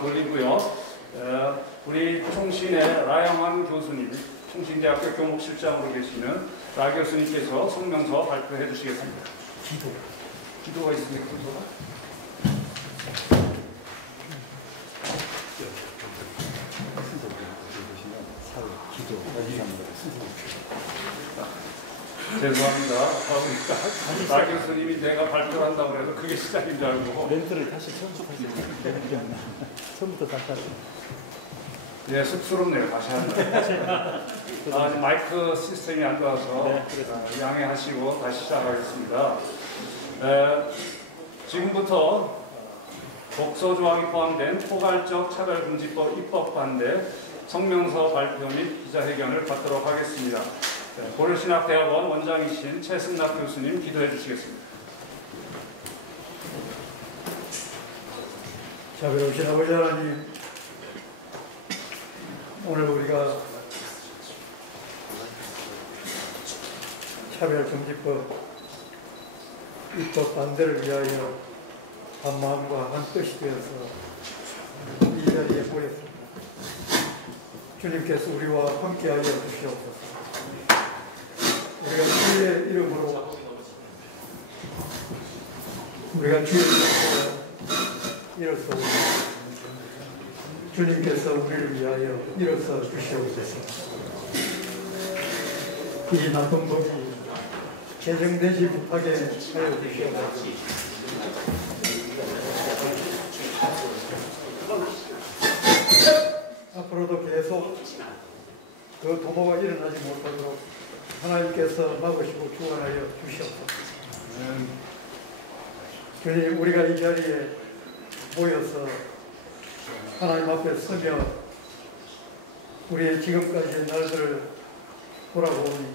돌리고요. 우리 총신의 라양환 교수님, 총신대학교 교목실장으로 계시는 라 교수님께서 성명서 발표해 주시겠습니다. 기도가 있습니까? 기도가? 죄송합니다. 라 교수님이 내가 발표한다고 해서 그게 시작인 줄 알고. 멘트를 다시 처음부터 다시 하세요. 네, 쑥스럽네요. 다시 한다. 마이크 시스템이 안 좋아서 양해하시고 다시 시작하겠습니다. 지금부터 독소 조항이 포함된 포괄적 차별금지법 입법 반대 성명서 발표 및 기자회견을 갖도록 하겠습니다. 고려신학대학원 원장이신 최승락 교수님 기도해 주시겠습니다. 자비로우신 아버지 하나님, 오늘 우리가 차별금지법 입법 반대를 위하여 한 마음과 한 뜻이 되어서 이 자리에 모였습니다. 주님께서 우리와 함께하여 주시옵소서. 우리가 주의 이름으로 일어서 주님께서 우리를 위하여 일어서 주시옵소서. 이 나쁜 법이 개정되지 못하게 하여 주시옵소서. 앞으로도 계속 그 도모가 일어나지 못하도록 하나님께서 막으시고 주관하여 주시옵소서. 주님, 우리가 이 자리에 모여서 하나님 앞에 서며 우리의 지금까지의 날들을 돌아보니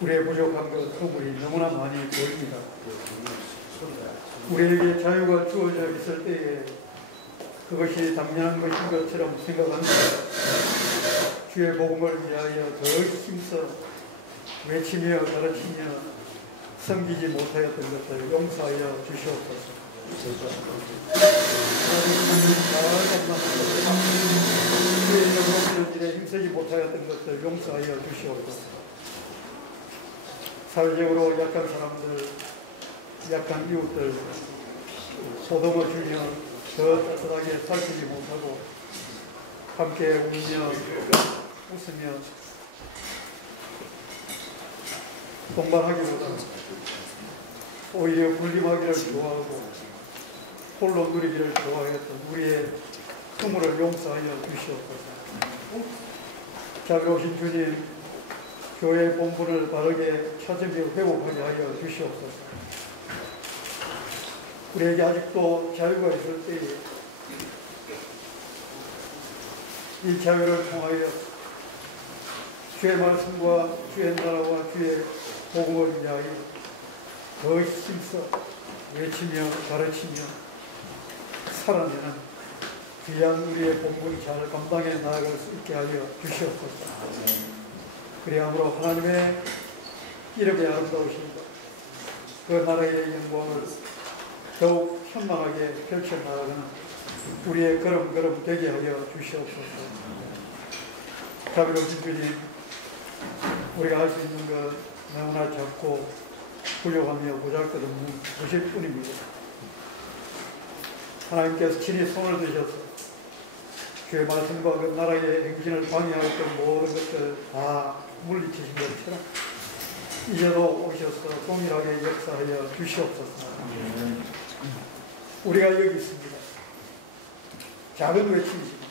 우리의 부족한 것, 허물이 너무나 많이 보입니다. 우리에게 자유가 주어져 있을 때에 그것이 당연한 것인 것처럼 생각합니다. 주의 복음을 위하여 더 힘써 외치며 가르치며 섬기지 못하였던 것을 용서하여 주시옵소서. 주의 이름으로 일에 힘쓰지 못하였던 것을 용서하여 주시옵소서. 사회적으로 약한 사람들, 약한 이웃들 보듬어 주며 더 따뜻하게 살피지 못하고 함께 울며 웃으며 동반하기보다 오히려 군림하기를 좋아하고 홀로 누리기를 좋아했던 우리의 허물을 용서하여 주시옵소서. 자비로우신 주님, 교회의 본분을 바르게 찾으며 회복하게 하여 주시옵소서. 우리에게 아직도 자유가 있을 때에 이 자유를 통하여 주의 말씀과 주의 나라와 주의 복음을 위하여 더 힘써 외치며 가르치며 살아내는 귀한 우리의 본분을 잘 감당해 나아갈 수 있게 하여 주시옵소서. 그리함으로 하나님의 이름의 아름다우신 그 나라의 영광을 더욱 현망하게 펼쳐나가는 우리의 걸음걸음 되게 하여 주시옵소서. 자비로우신 주님, 우리가 할 수 있는 것 너무나 작고 부족하며 보잘것없는 것일 뿐입니다. 하나님께서 친히 손을 드셔서 주의 말씀과 그 나라의 행진을 방해하였던 모든 것을 다 물리치신 것처럼 이제도 오셔서 동일하게 역사하여 주시옵소서. 우리가 여기 있습니다. 작은 외침이지만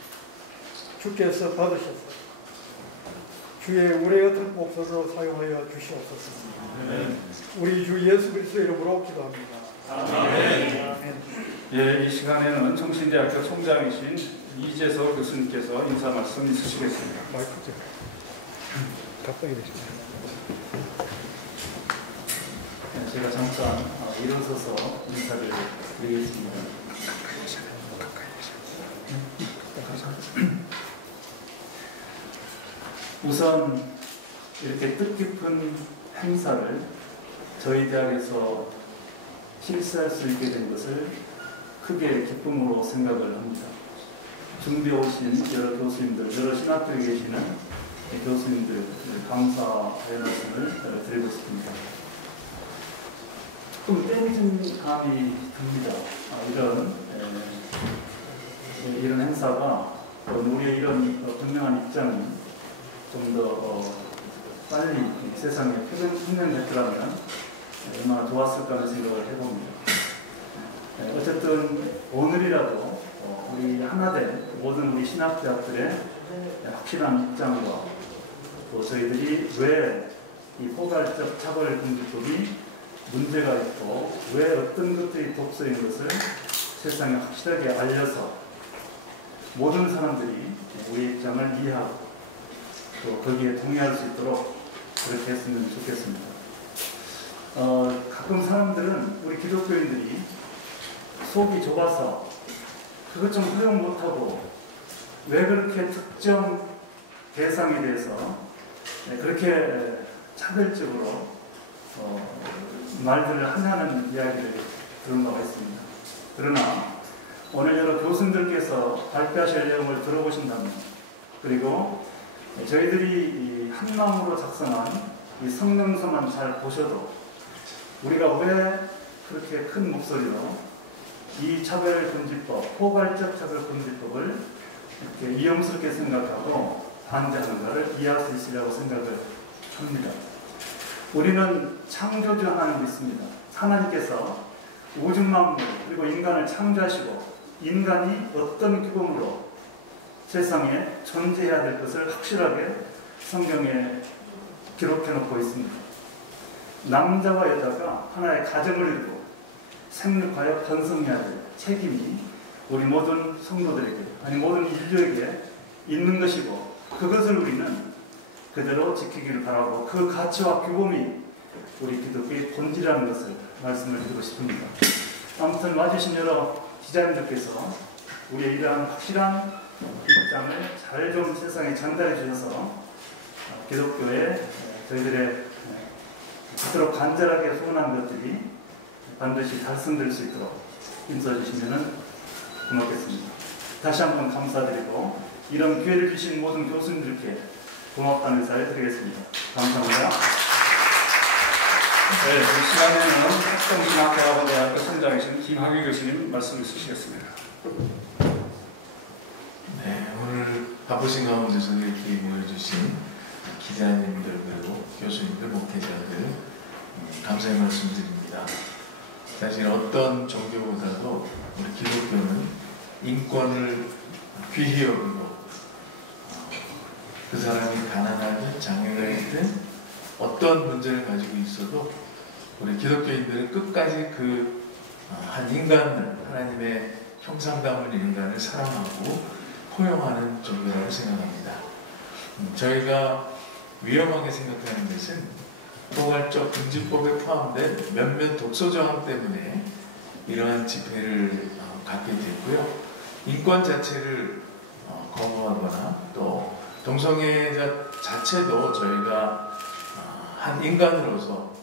주께서 받으셔서 주의 우레 같은 목소리로 사용하여 주시옵소서. 우리 주 예수 그리스도의 이름으로 기도합니다. 아멘. 예, 이 시간에는 청신대학교 총장이신 이재서 교수님께서 인사 말씀 있으시겠습니다. 마이크죠. 답변이 되십니다. 제가 잠깐 일어서서 인사를 드리겠습니다. 우선 이렇게 뜻깊은 행사를 저희 대학에서 실시할 수 있게 된 것을 크게 기쁨으로 생각을 합니다. 준비해 오신 여러 교수님들, 여러 신학교에 계시는 교수님들 감사의 말씀을 드리고 싶습니다. 좀 떼어진 감이 듭니다. 이런 행사가 우리의 이런 분명한 입장이 좀 더 빨리 세상에 표명됐더라면 얼마나 좋았을까 하는 생각을 해봅니다. 어쨌든 오늘이라도 우리 하나된 모든 우리 신학대학들의 확실한 입장과 또 저희들이 왜 이 포괄적 차별금지법이 문제가 있고 왜 어떤 것들이 독소인 것을 세상에 확실하게 알려서 모든 사람들이 우리 입장을 이해하고 또 거기에 동의할 수 있도록 그렇게 했으면 좋겠습니다. 가끔 사람들은 우리 기독교인들이 속이 좁아서 그것 좀 허용 못하고 왜 그렇게 특정 대상에 대해서 그렇게 차별적으로 말들을 하냐는 이야기를 들은 바가 있습니다. 그러나 오늘 여러 교수님들께서 발표하실 내용을 들어보신다면 그리고 저희들이 한 마음으로 작성한 이 성명서만 잘 보셔도 우리가 왜 그렇게 큰 목소리로 이 차별금지법, 포괄적 차별금지법을 이렇게 위험스럽게 생각하고 반대하는가를 이해할 수 있으리라고 생각을 합니다. 우리는 창조주 하나님 믿습니다. 하나님께서 우주 만물 그리고 인간을 창조하시고 인간이 어떤 규범으로 세상에 존재해야 될 것을 확실하게 성경에 기록해 놓고 있습니다. 남자와 여자가 하나의 가정을 이루고 생육하여 번성해야 될 책임이 우리 모든 성도들에게 아니 모든 인류에게 있는 것이고 그것을 우리는 그대로 지키기를 바라고 그 가치와 규범이 우리 기독교의 본질이라는 것을 말씀을 드리고 싶습니다. 아무튼 와주신 여러 기자님들께서 우리의 이러한 확실한 입장을 잘 좀 세상에 전달해 주셔서 기독교에 저희들의 그토록 간절하게 소원한 것들이 반드시 달성될 수 있도록 힘써주시면 고맙겠습니다. 다시 한번 감사드리고 이런 기회를 주신 모든 교수님들께 고맙다는 인사를 드리겠습니다. 감사합니다. 네, 이 시간에는 학성신학대학원대학교 선장이신 김학규 교수님 말씀 주시겠습니다. 네, 오늘 바쁘신 가운데서 이렇게 모여주신 기자님들 그리고 교수님들, 목회자들 감사의 말씀드립니다. 사실 어떤 종교보다도 우리 기독교는 인권을 귀히 여기고 그 사람이 가난하든 장애가 있든 어떤 문제를 가지고 있어도 우리 기독교인들은 끝까지 그 한 인간을 하나님의 형상 담은 인간을 사랑하고 포용하는 종교라고 생각합니다. 저희가 위험하게 생각하는 것은 포괄적 금지법에 포함된 몇몇 독소 조항 때문에 이러한 집회를 갖게 됐고요. 인권 자체를 거부하거나 또 동성애자 자체도 저희가 한 인간으로서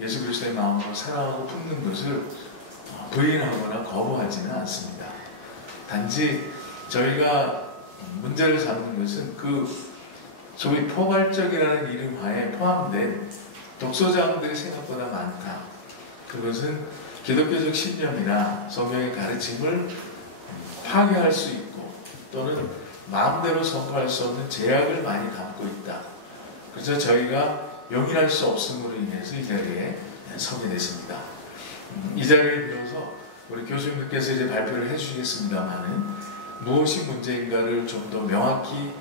예수 그리스도의 마음으로 사랑하고 품는 것을 부인하거나 거부하지는 않습니다. 단지 저희가 문제를 삼는 것은 그 소위 포괄적이라는 이름 하에 포함된 독소자들이 생각보다 많다. 그것은 기독교적 신념이나 성경의 가르침을 파괴할 수 있고 또는 마음대로 선포할 수 없는 제약을 많이 담고 있다. 그래서 저희가 용인할 수 없음으로 인해서 이 자리에 서게 됐습니다. 이 자리에 비로소 우리 교수님께서 이제 발표를 해주시겠습니다만은 무엇이 문제인가를 좀 더 명확히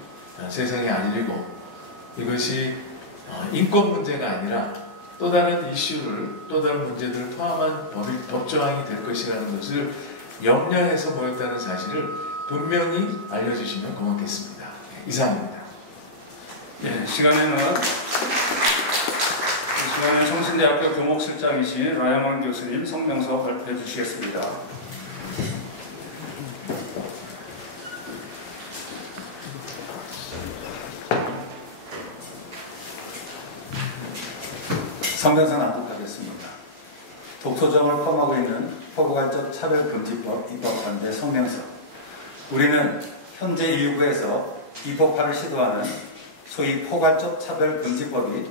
세상에 알리고 이것이 인권 문제가 아니라 또 다른 이슈를 또 다른 문제들을 포함한 법조항이 될 것이라는 것을 염려해서 모였다는 사실을 분명히 알려주시면 고맙겠습니다. 이상입니다. 이 시간에는 성신대학교 교목실장이신 라야만 교수님 성명서 발표해 주시겠습니다. 성명서 낭독하겠습니다. 독소정을 포함하고 있는 포괄적 차별금지법 입법반대 성명서. 우리는 현재 일부에서 입법화를 시도하는 소위 포괄적 차별금지법이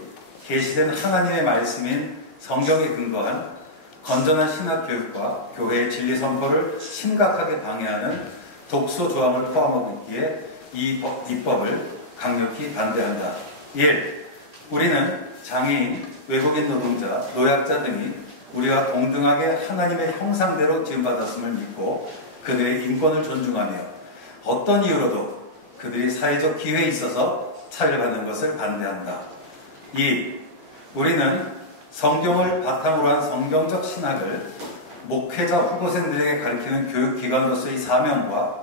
계시된 하나님의 말씀인 성경에 근거한 건전한 신학교육과 교회의 진리 선포를 심각하게 방해하는 독소 조항을 포함하고 있기에 이 입법을 강력히 반대한다. 1. 우리는 장애인, 외국인 노동자, 노약자 등이 우리와 동등하게 하나님의 형상대로 지음받았음을 믿고 그들의 인권을 존중하며 어떤 이유로도 그들이 사회적 기회에 있어서 차별받는 것을 반대한다. 2. 우리는 성경을 바탕으로 한 성경적 신학을 목회자 후보생들에게 가르치는 교육기관으로서의 사명과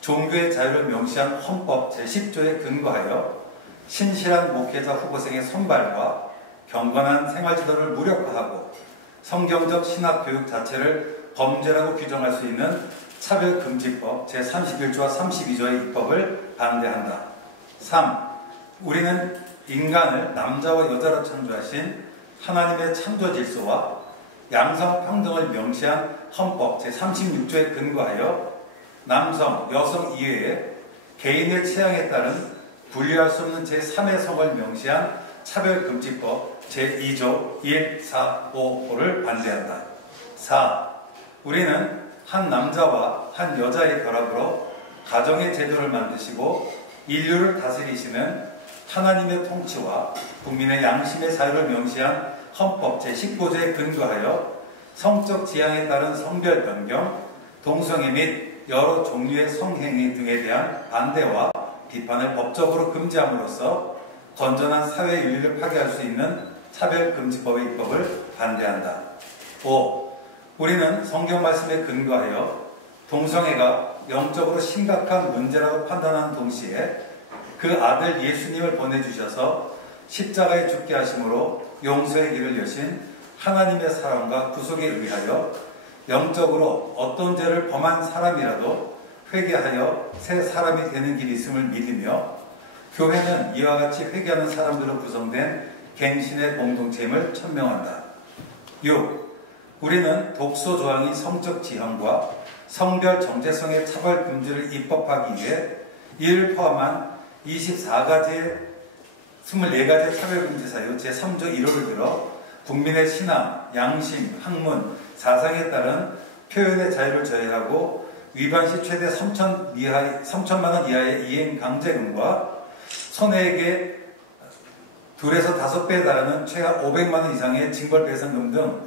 종교의 자유를 명시한 헌법 제10조에 근거하여 신실한 목회자 후보생의 선발과 경건한 생활지도를 무력화하고 성경적 신학교육 자체를 범죄라고 규정할 수 있는 차별금지법 제31조와 32조의 입법을 반대한다. 3. 우리는 인간을 남자와 여자로 창조하신 하나님의 창조 질서와 양성평등을 명시한 헌법 제36조에 근거하여 남성, 여성 이외에 개인의 취향에 따른 분리할 수 없는 제3의 성을 명시한 차별금지법 제2조 1, 4, 5호를 반대한다. 4. 우리는 한 남자와 한 여자의 결합으로 가정의 제도를 만드시고 인류를 다스리시는 하나님의 통치와 국민의 양심의 자유를 명시한 헌법 제19조에 근거하여 성적 지향에 따른 성별 변경, 동성애 및 여러 종류의 성행위 등에 대한 반대와 비판을 법적으로 금지함으로써 건전한 사회 윤리를 파괴할 수 있는 차별금지법의 입법을 반대한다. 5. 우리는 성경 말씀에 근거하여 동성애가 영적으로 심각한 문제라고 판단하는 동시에 그 아들 예수님을 보내주셔서 십자가에 죽게 하심으로 용서의 길을 여신 하나님의 사랑과 구속에 의하여 영적으로 어떤 죄를 범한 사람이라도 회개하여 새 사람이 되는 길이 있음을 믿으며 교회는 이와 같이 회개하는 사람들로 구성된 갱신의 공동체임을 천명한다. 6. 우리는 독소 조항인 성적 지형과 성별 정체성의 차별 금지를 입법하기 위해 이를 포함한 24가지의 24가지의 차별금지 사유 제3조 1호를 들어 국민의 신앙, 양심, 학문, 사상에 따른 표현의 자유를 저해하고 위반 시 최대 3천만 원 이하의 이행 강제금과 손해액의 2에서 5배에 달하는 최하 500만 원 이상의 징벌배상금 등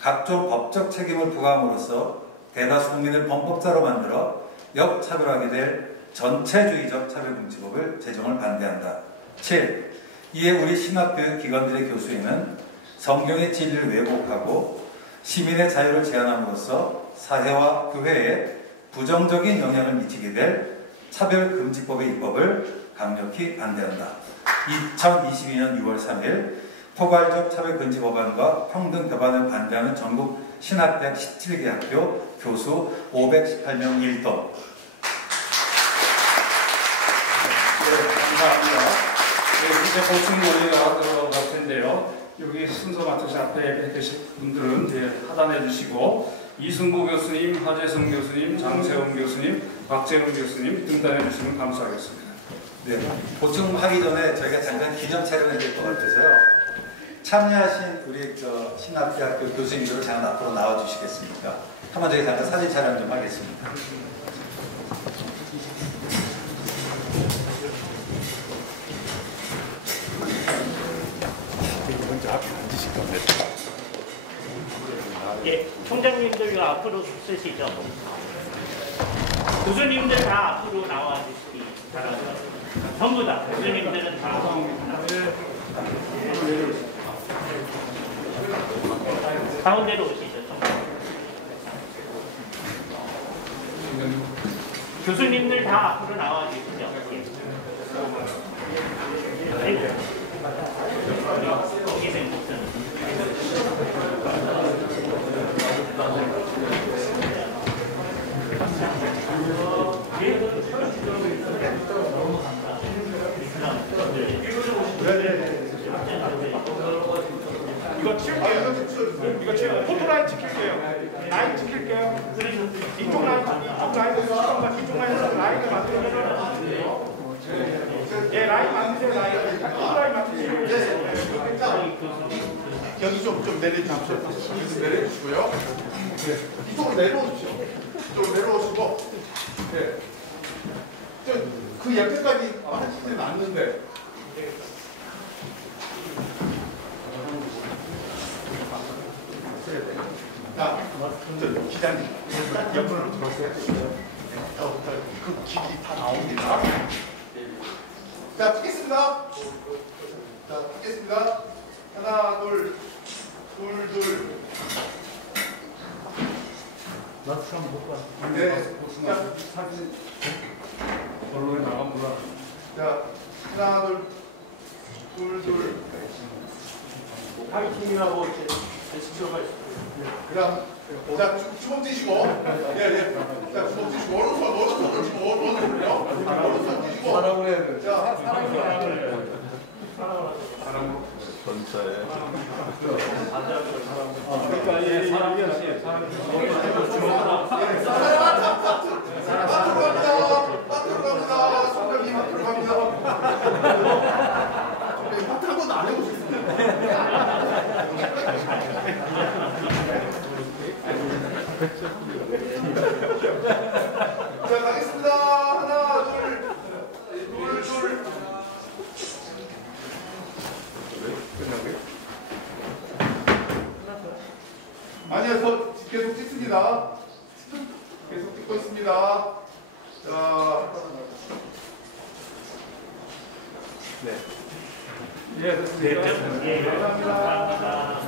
각종 법적 책임을 부과함으로써 대다수 국민을 범법자로 만들어 역차별하게 될 전체주의적 차별금지법을 제정을 반대한다. 7. 이에 우리 신학교육기관들의 교수에는 성경의 진리를 왜곡하고 시민의 자유를 제한함으로써 사회와 교회에 부정적인 영향을 미치게 될 차별금지법의 입법을 강력히 반대한다. 2022년 6월 3일 포괄적 차별금지법안과 평등법안을 반대하는 전국 신학대학 17개 학교 교수 518명 1도. 감사합니다. 이제 보충 논의가 들어갈 텐데요. 여기 순서 맡으신 앞에 계신 분들은 이제 하단해 주시고 이승구 교수님, 하재성 교수님, 장세원 교수님, 박재훈 교수님 등단해 주시면 감사하겠습니다. 네, 보충하기 전에 저희가 잠깐 기념 촬영을 해야 될 것 같아서요. 참여하신 우리 신학대학교 교수님들을 잠깐 앞으로 나와 주시겠습니까? 한번 저희 잠깐 사진 촬영 좀 하겠습니다. 먼저 앞에 앉으실 겁니다. 예, 총장님들 요 앞으로 쓰시죠. 교수님들 다 앞으로 나와 주시기 바랍니다. 전부 다 교수님들은 다 가운데로 오시죠. 교수님들 다 앞으로 나와 주시죠. 예. 거기서 무슨 이거 치울게요. 이거 치울게요. 포토라인 찍힐게요. 라인 찍힐게요. 이쪽 라인에서 이쪽 라인을 만들어주면 예, 라인 만드세요. 라인 만드세요. 여기 좀 내려주십시오. 내려주시고요. 이쪽으로 내려오십시오. 이쪽으로 내려오시고, 네. 그 옆에까지 하시진 않는데. 자, 기자님, 옆으로 들어오세요. 그 기기 다 나옵니다. 자, 찍겠습니다. 자, 찍겠습니다. 하나, 둘. 네. 사진 언론에 나갑니다. 자, 하나, 둘. 파이팅이라고 이렇게 제스처가 있어요. 그다음, 자, 주먹 쥐시고, 예. 자, 주먹 쥐시고, 오른손을 쥐고, 오른손 쥐시고. 사랑을 해야 돼. 자, 사랑으로. 전사에. 그러니까 예, 사람이 마트로 갑니다. 송장님 마트로 갑니다. 마트 한 번도 안 해보셨습니다. 자, 가겠습니다. 하나, 둘. 아니요, 저 계속 찍습니다. 계속 찍고 있습니다. 자, 예, 됐습니다. 감사합니다.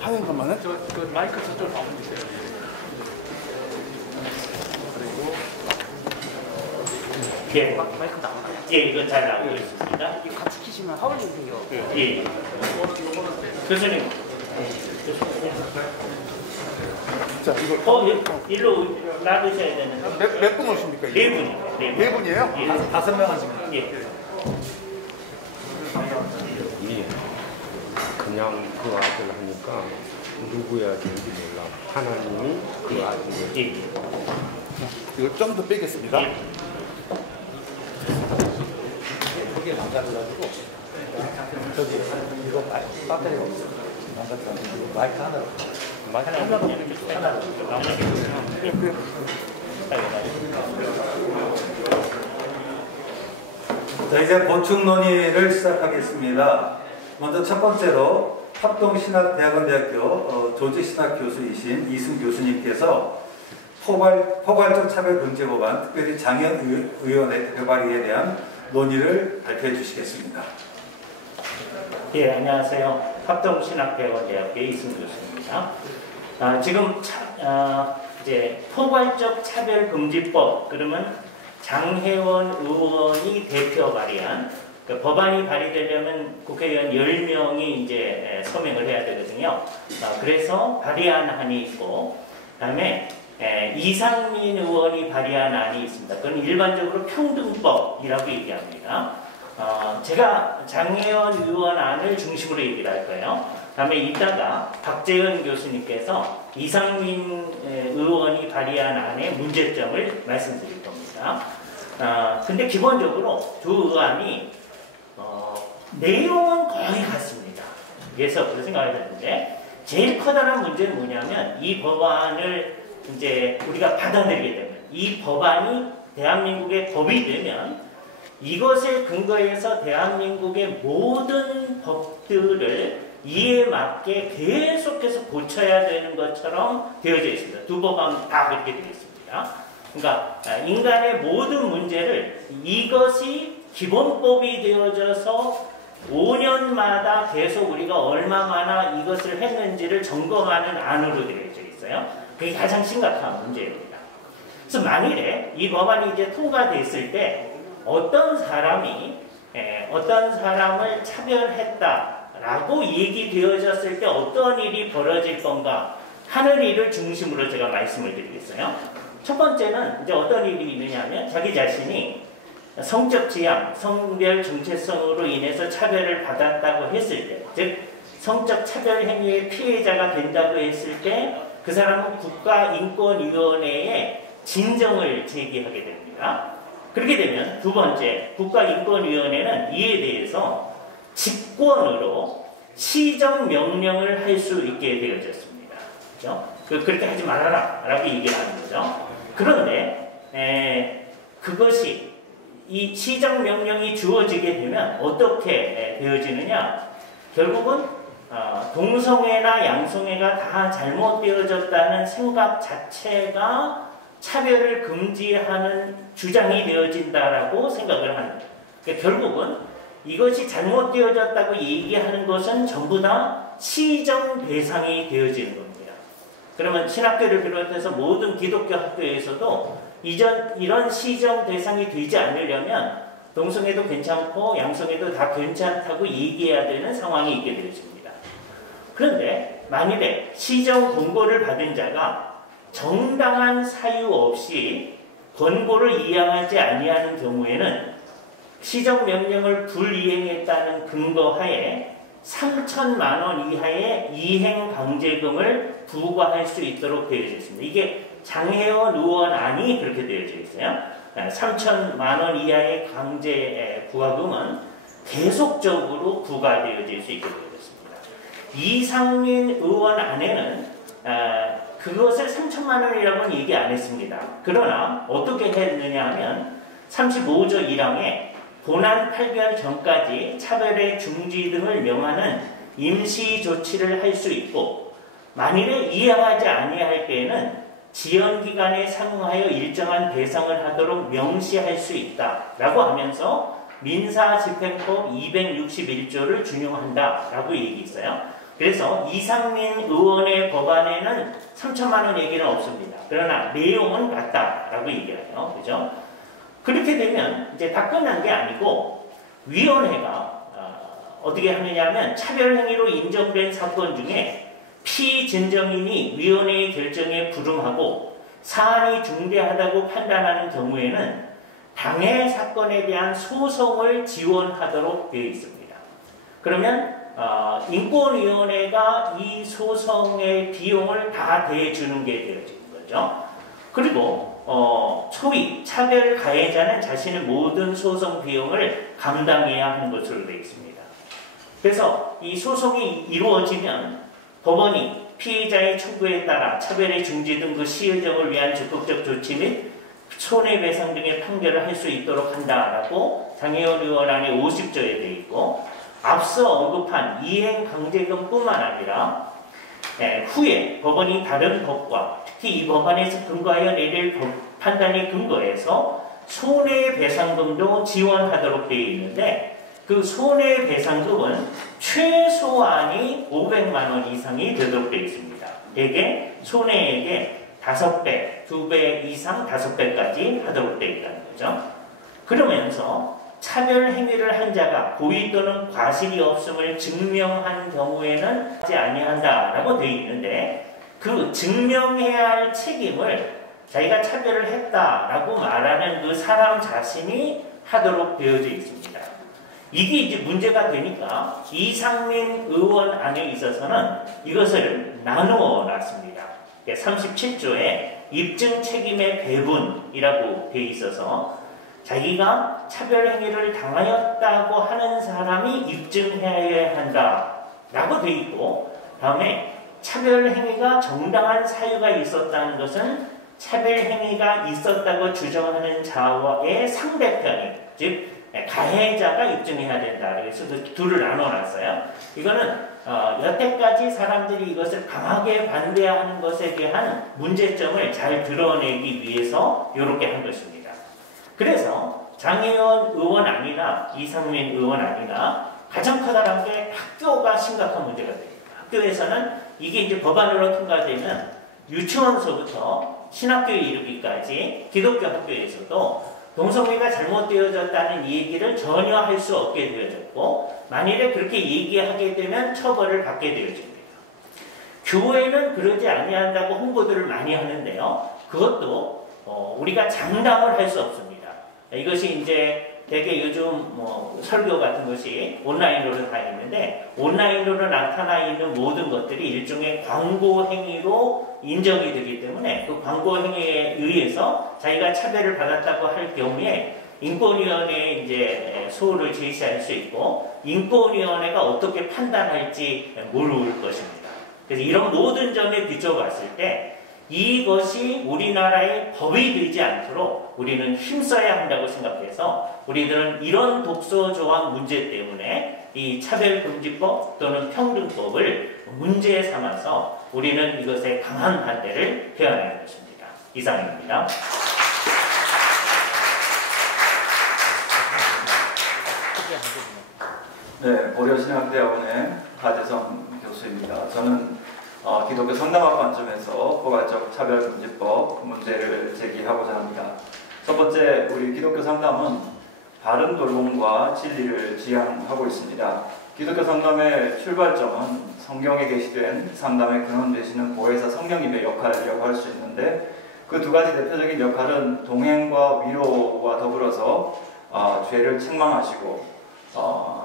하는 것만은? 그 마이크 저쪽 가면 되세요. 예, 마이크 나와요. 예, 이거 잘 나오고 있습니다. 이거 같이 키시면 하울링 돼요. 예. 교수님. 자, 이거 일로 놔두셔야 되는데. 몇 분 오십니까? 네 분이요. 네 분이에요? 예. 5명 하십니다. 예. 그냥 그 아들 하니까 누구야 될지 몰라. 하나님이 그 아들을 예. 이걸 좀 더 빼겠습니다. 예. 거기에 망가져가지고 저기 이거 배터리가 없어. 망가져가지고 마이크 하나로. 자, 이제 보충 논의를 시작하겠습니다. 먼저 첫 번째로 합동신학대학원대학교 조직신학 교수이신 이승 교수님께서 포괄적 차별금지법안 특별히 장애인위원회 발의에 대한 논의를 발표해 주시겠습니다. 예, 안녕하세요. 합동신학대학원대학교 이승 교수입니다. 지금 이제 포괄적 차별금지법, 그러면 장혜원 의원이 대표 발의한 그 법안이 발의되려면 국회의원 10명이 이제 서명을 해야 되거든요. 그래서 발의한 안이 있고, 그다음에 이상민 의원이 발의한 안이 있습니다. 그건 일반적으로 평등법이라고 얘기합니다. 제가 장혜원 의원 안을 중심으로 얘기를 할 거예요. 다음에 이따가 박재현 교수님께서 이상민 의원이 발의한 안의 문제점을 말씀드릴 겁니다. 근데 기본적으로 두 의안이 내용은 거의 같습니다. 그래서 그렇게 생각이 드는데 제일 커다란 문제는 뭐냐면 이 법안을 이제 우리가 받아들이게 되면 이 법안이 대한민국의 법이 되면 이것에 근거해서 대한민국의 모든 법들을 이에 맞게 계속해서 고쳐야 되는 것처럼 되어져 있습니다. 두 법안 다 그렇게 되어 있습니다. 그러니까 인간의 모든 문제를 이것이 기본법이 되어져서 5년마다 계속 우리가 얼마나 이것을 했는지를 점검하는 안으로 되어져 있어요. 그게 가장 심각한 문제입니다. 그래서 만일에 이 법안이 이제 통과됐을 때 어떤 사람이 어떤 사람을 차별했다라고 얘기되어졌을 때 어떤 일이 벌어질 건가 하는 일을 중심으로 제가 말씀을 드리겠어요. 첫 번째는 이제 어떤 일이 있느냐 하면 자기 자신이 성적 지향, 성별 정체성으로 인해서 차별을 받았다고 했을 때, 즉 성적 차별 행위의 피해자가 된다고 했을 때 그 사람은 국가인권위원회에 진정을 제기하게 됩니다. 그렇게 되면 두 번째, 국가인권위원회는 이에 대해서 직권으로 시정명령을 할 수 있게 되어졌습니다. 그렇죠? 그렇게 하지 말아라 라고 얘기를 하는 거죠. 그런데 그것이 이 시정명령이 주어지게 되면 어떻게 되어지느냐, 결국은 동성애나 양성애가 다 잘못되어졌다는 생각 자체가 차별을 금지하는 주장이 되어진다라고 생각을 하는 거예요. 그러니까 결국은 이것이 잘못되어졌다고 얘기하는 것은 전부 다 시정 대상이 되어지는 겁니다. 그러면 신학교를 비롯해서 모든 기독교 학교에서도 이런 시정 대상이 되지 않으려면 동성애도 괜찮고 양성애도 다 괜찮다고 얘기해야 되는 상황이 있게 되어집니다. 그런데 만일에 시정 권고를 받은 자가 정당한 사유 없이 권고를 이행하지 아니하는 경우에는 시정명령을 불이행했다는 근거하에 3천만 원 이하의 이행강제금을 부과할 수 있도록 되어져 있습니다. 이게 장혜원 의원안이 그렇게 되어져 있어요. 3천만 원 이하의 강제 부과금은 계속적으로 부과되어질 수 있게 되어졌습니다. 이상민 의원 안에는 그것을 3천만 원이라고는 얘기 안 했습니다. 그러나 어떻게 했느냐 하면 35조 1항에 본안 발견 전까지 차별의 중지 등을 명하는 임시 조치를 할 수 있고, 만일에 이행하지 아니할 때에는 지연기간에 상응하여 일정한 배상을 하도록 명시할 수 있다라고 하면서 민사집행법 261조를 준용한다라고 얘기했어요. 그래서 이상민 의원의 법안에는 3천만 원 얘기는 없습니다. 그러나 내용은 같다라고 얘기해요. 그죠? 그렇게 되면 이제 다 끝난 게 아니고 위원회가 어떻게 하느냐면 차별행위로 인정된 사건 중에 피진정인이 위원회의 결정에 불응하고 사안이 중대하다고 판단하는 경우에는 당해 사건에 대한 소송을 지원하도록 되어 있습니다. 그러면 인권위원회가 이 소송의 비용을 다 대주는 게 되어지는 거죠. 그리고 초이 차별 가해자는 자신의 모든 소송 비용을 감당해야 하는 것으로 되어 있습니다. 그래서 이 소송이 이루어지면 법원이 피해자의 청구에 따라 차별의 중지 등 그 시의정을 위한 적극적 조치 및 손해배상 등의 판결을 할 수 있도록 한다라고 장혜원 의원안의 50조에 되어 있고, 앞서 언급한 이행강제금뿐만 아니라 후에 법원이 다른 법과 특히 이 법안에서 근거하여 내릴 판단에 근거해서 손해배상금도 지원하도록 되어 있는데, 그 손해배상금은 최소한이 500만 원 이상이 되도록 되어 있습니다. 대개 손해액의 5배, 2배 이상 5배까지 하도록 되어 있다는 거죠. 그러면서 차별 행위를 한 자가 고의 또는 과실이 없음을 증명한 경우에는 하지 아니한다라고 되어 있는데, 그 증명해야 할 책임을 자기가 차별을 했다라고 말하는 그 사람 자신이 하도록 되어져 있습니다. 이게 이제 문제가 되니까 이상민 의원 안에 있어서는 이것을 나누어 놨습니다. 37조에 입증 책임의 배분이라고 되어 있어서 자기가 차별 행위를 당하였다고 하는 사람이 입증해야 한다라고 되어 있고, 다음에 차별 행위가 정당한 사유가 있었다는 것은 차별 행위가 있었다고 주장하는 자와의 상대편이, 즉 가해자가 입증해야 된다. 그래서 그 둘을 나눠놨어요. 이거는 여태까지 사람들이 이것을 강하게 반대하는 것에 대한 문제점을 잘 드러내기 위해서 이렇게 한 것입니다. 그래서 장혜원 의원 아니나 이상민 의원 아니나 가장 커다란 게 학교가 심각한 문제가 됩니다. 학교에서는 이게 이제 법안으로 통과되면 유치원서부터 신학교에 이르기까지 기독교 학교에서도 동성애가 잘못되어졌다는 얘기를 전혀 할 수 없게 되어졌고, 만일에 그렇게 얘기하게 되면 처벌을 받게 되어집니다. 교회는 그러지 아니한다고 홍보들을 많이 하는데요. 그것도 우리가 장담을 할 수 없습니다. 이것이 이제 되게 요즘 뭐 설교 같은 것이 온라인으로 다 있는데 온라인으로 나타나 있는 모든 것들이 일종의 광고 행위로 인정이 되기 때문에 그 광고 행위에 의해서 자기가 차별을 받았다고 할 경우에 인권위원회에 이제 소를 제시할 수 있고 인권위원회가 어떻게 판단할지 모를 것입니다. 그래서 이런 모든 점에 비춰봤을 때 이것이 우리나라의 법이 되지 않도록 우리는 힘써야 한다고 생각해서 우리들은 이런 독소 조항 문제 때문에 이 차별금지법 또는 평등법을 문제 삼아서 우리는 이것에 강한 반대를 표현하는 것입니다. 이상입니다. 네, 고려신학대학원의 하재성 교수입니다. 저는 기독교 상담학 관점에서 포괄적 차별금지법 문제를 제기하고자 합니다. 첫 번째, 우리 기독교 상담은 바른 돌봄과 진리를 지향하고 있습니다. 기독교 상담의 출발점은 성경에 게시된 상담의 근원 되시는 보혜사 성령님의 역할이라고 할 수 있는데 그 두 가지 대표적인 역할은 동행과 위로와 더불어서 죄를 책망하시고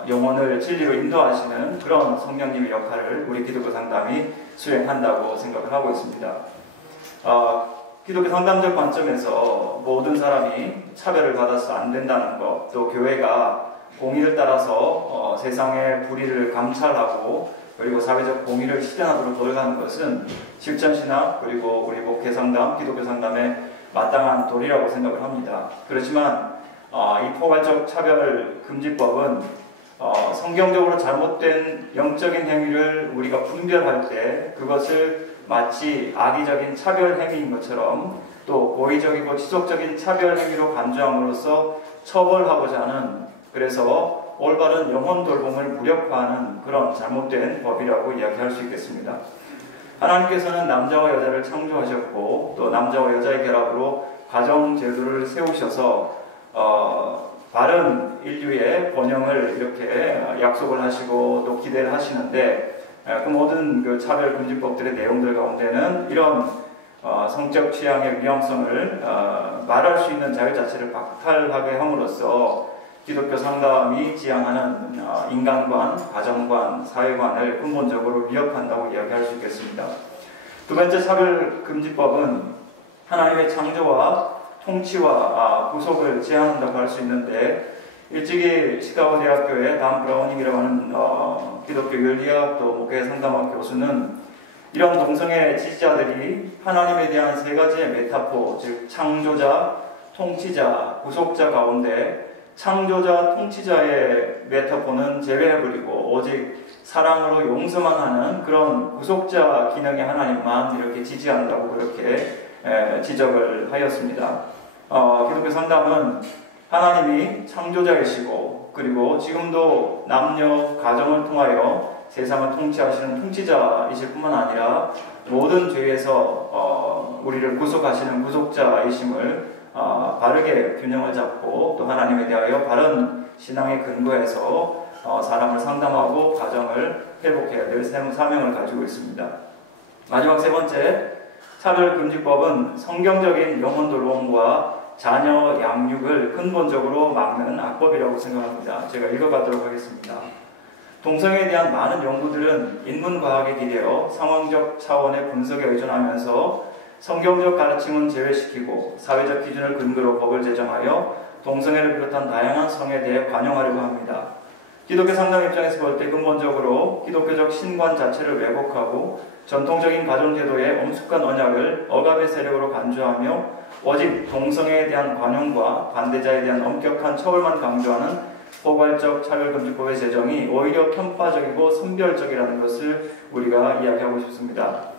영혼을 진리로 인도하시는 그런 성령님의 역할을 우리 기독교 상담이 수행한다고 생각을 하고 있습니다. 기독교 상담적 관점에서 모든 사람이 차별을 받아서 안 된다는 것, 또 교회가 공의를 따라서 세상의 불의를 감찰하고 그리고 사회적 공의를 실현하도록 노력하는 것은 실천신학 그리고 우리 목회상담, 기독교 상담의 마땅한 도리라고 생각을 합니다. 그렇지만 이 포괄적 차별금지법은 성경적으로 잘못된 영적인 행위를 우리가 분별할 때 그것을 마치 악의적인 차별 행위인 것처럼 또 고의적이고 지속적인 차별 행위로 간주함으로써 처벌하고자 하는, 그래서 올바른 영혼 돌봄을 무력화하는 그런 잘못된 법이라고 이야기할 수 있겠습니다. 하나님께서는 남자와 여자를 창조하셨고 또 남자와 여자의 결합으로 가정 제도를 세우셔서 바른 인류의 번영을 이렇게 약속을 하시고 또 기대를 하시는데 그 모든 그 차별금지법들의 내용들 가운데는 이런 성적 취향의 위험성을 말할 수 있는 자유 자체를 박탈하게 함으로써 기독교 상담이 지향하는 인간관, 가정관, 사회관을 근본적으로 위협한다고 이야기할 수 있겠습니다. 두 번째 차별금지법은 하나님의 창조와 통치와 구속을 제한한다고 할 수 있는데 일찍이 시카고 대학교의 단 브라우닝이라고 하는 기독교 윤리학 또 목회 상담학 교수는 이런 동성애 지지자들이 하나님에 대한 세 가지의 메타포, 즉 창조자, 통치자, 구속자 가운데 창조자, 통치자의 메타포는 제외해버리고 오직 사랑으로 용서만 하는 그런 구속자 기능의 하나님만 이렇게 지지한다고 그렇게 지적을 하였습니다. 기독교 상담은 하나님이 창조자이시고 그리고 지금도 남녀 가정을 통하여 세상을 통치하시는 통치자이실 뿐만 아니라 모든 죄에서 우리를 구속하시는 구속자이심을 바르게 균형을 잡고 또 하나님에 대하여 바른 신앙에 근거해서 사람을 상담하고 가정을 회복해야 될 사명을 가지고 있습니다. 마지막 세 번째, 차별금지법은 성경적인 영혼 돌봄과 자녀 양육을 근본적으로 막는 악법이라고 생각합니다. 제가 읽어가도록 하겠습니다. 동성애에 대한 많은 연구들은 인문과학에 기대어 상황적 차원의 분석에 의존하면서 성경적 가르침은 제외시키고 사회적 기준을 근거로 법을 제정하여 동성애를 비롯한 다양한 성에 대해 관용하려고 합니다. 기독교 상담 입장에서 볼 때 근본적으로 기독교적 신관 자체를 왜곡하고 전통적인 가정제도의 엄숙한 언약을 억압의 세력으로 간주하며 오직 동성애에 대한 관용과 반대자에 대한 엄격한 처벌만 강조하는 포괄적 차별금지법의 제정이 오히려 편파적이고 선별적이라는 것을 우리가 이야기하고 싶습니다.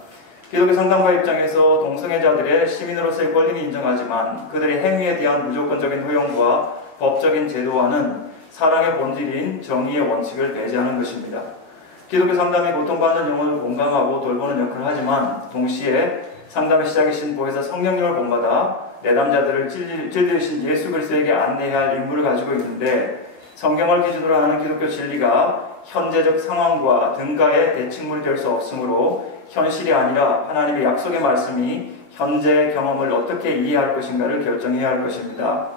기독교 상담가 입장에서 동성애자들의 시민으로서의 권리는 인정하지만 그들의 행위에 대한 무조건적인 허용과 법적인 제도화는 사랑의 본질인 정의의 원칙을 배제하는 것입니다. 기독교 상담이 고통받는 영혼을 공감하고 돌보는 역할을 하지만 동시에 상담의 시작이신 보혜사 성령님을 본받아 내담자들을 진리이신 예수 그리스도에게 안내해야 할 임무를 가지고 있는데 성경을 기준으로 하는 기독교 진리가 현재적 상황과 등가의 대칭물이 될 수 없으므로 현실이 아니라 하나님의 약속의 말씀이 현재 경험을 어떻게 이해할 것인가를 결정해야 할 것입니다.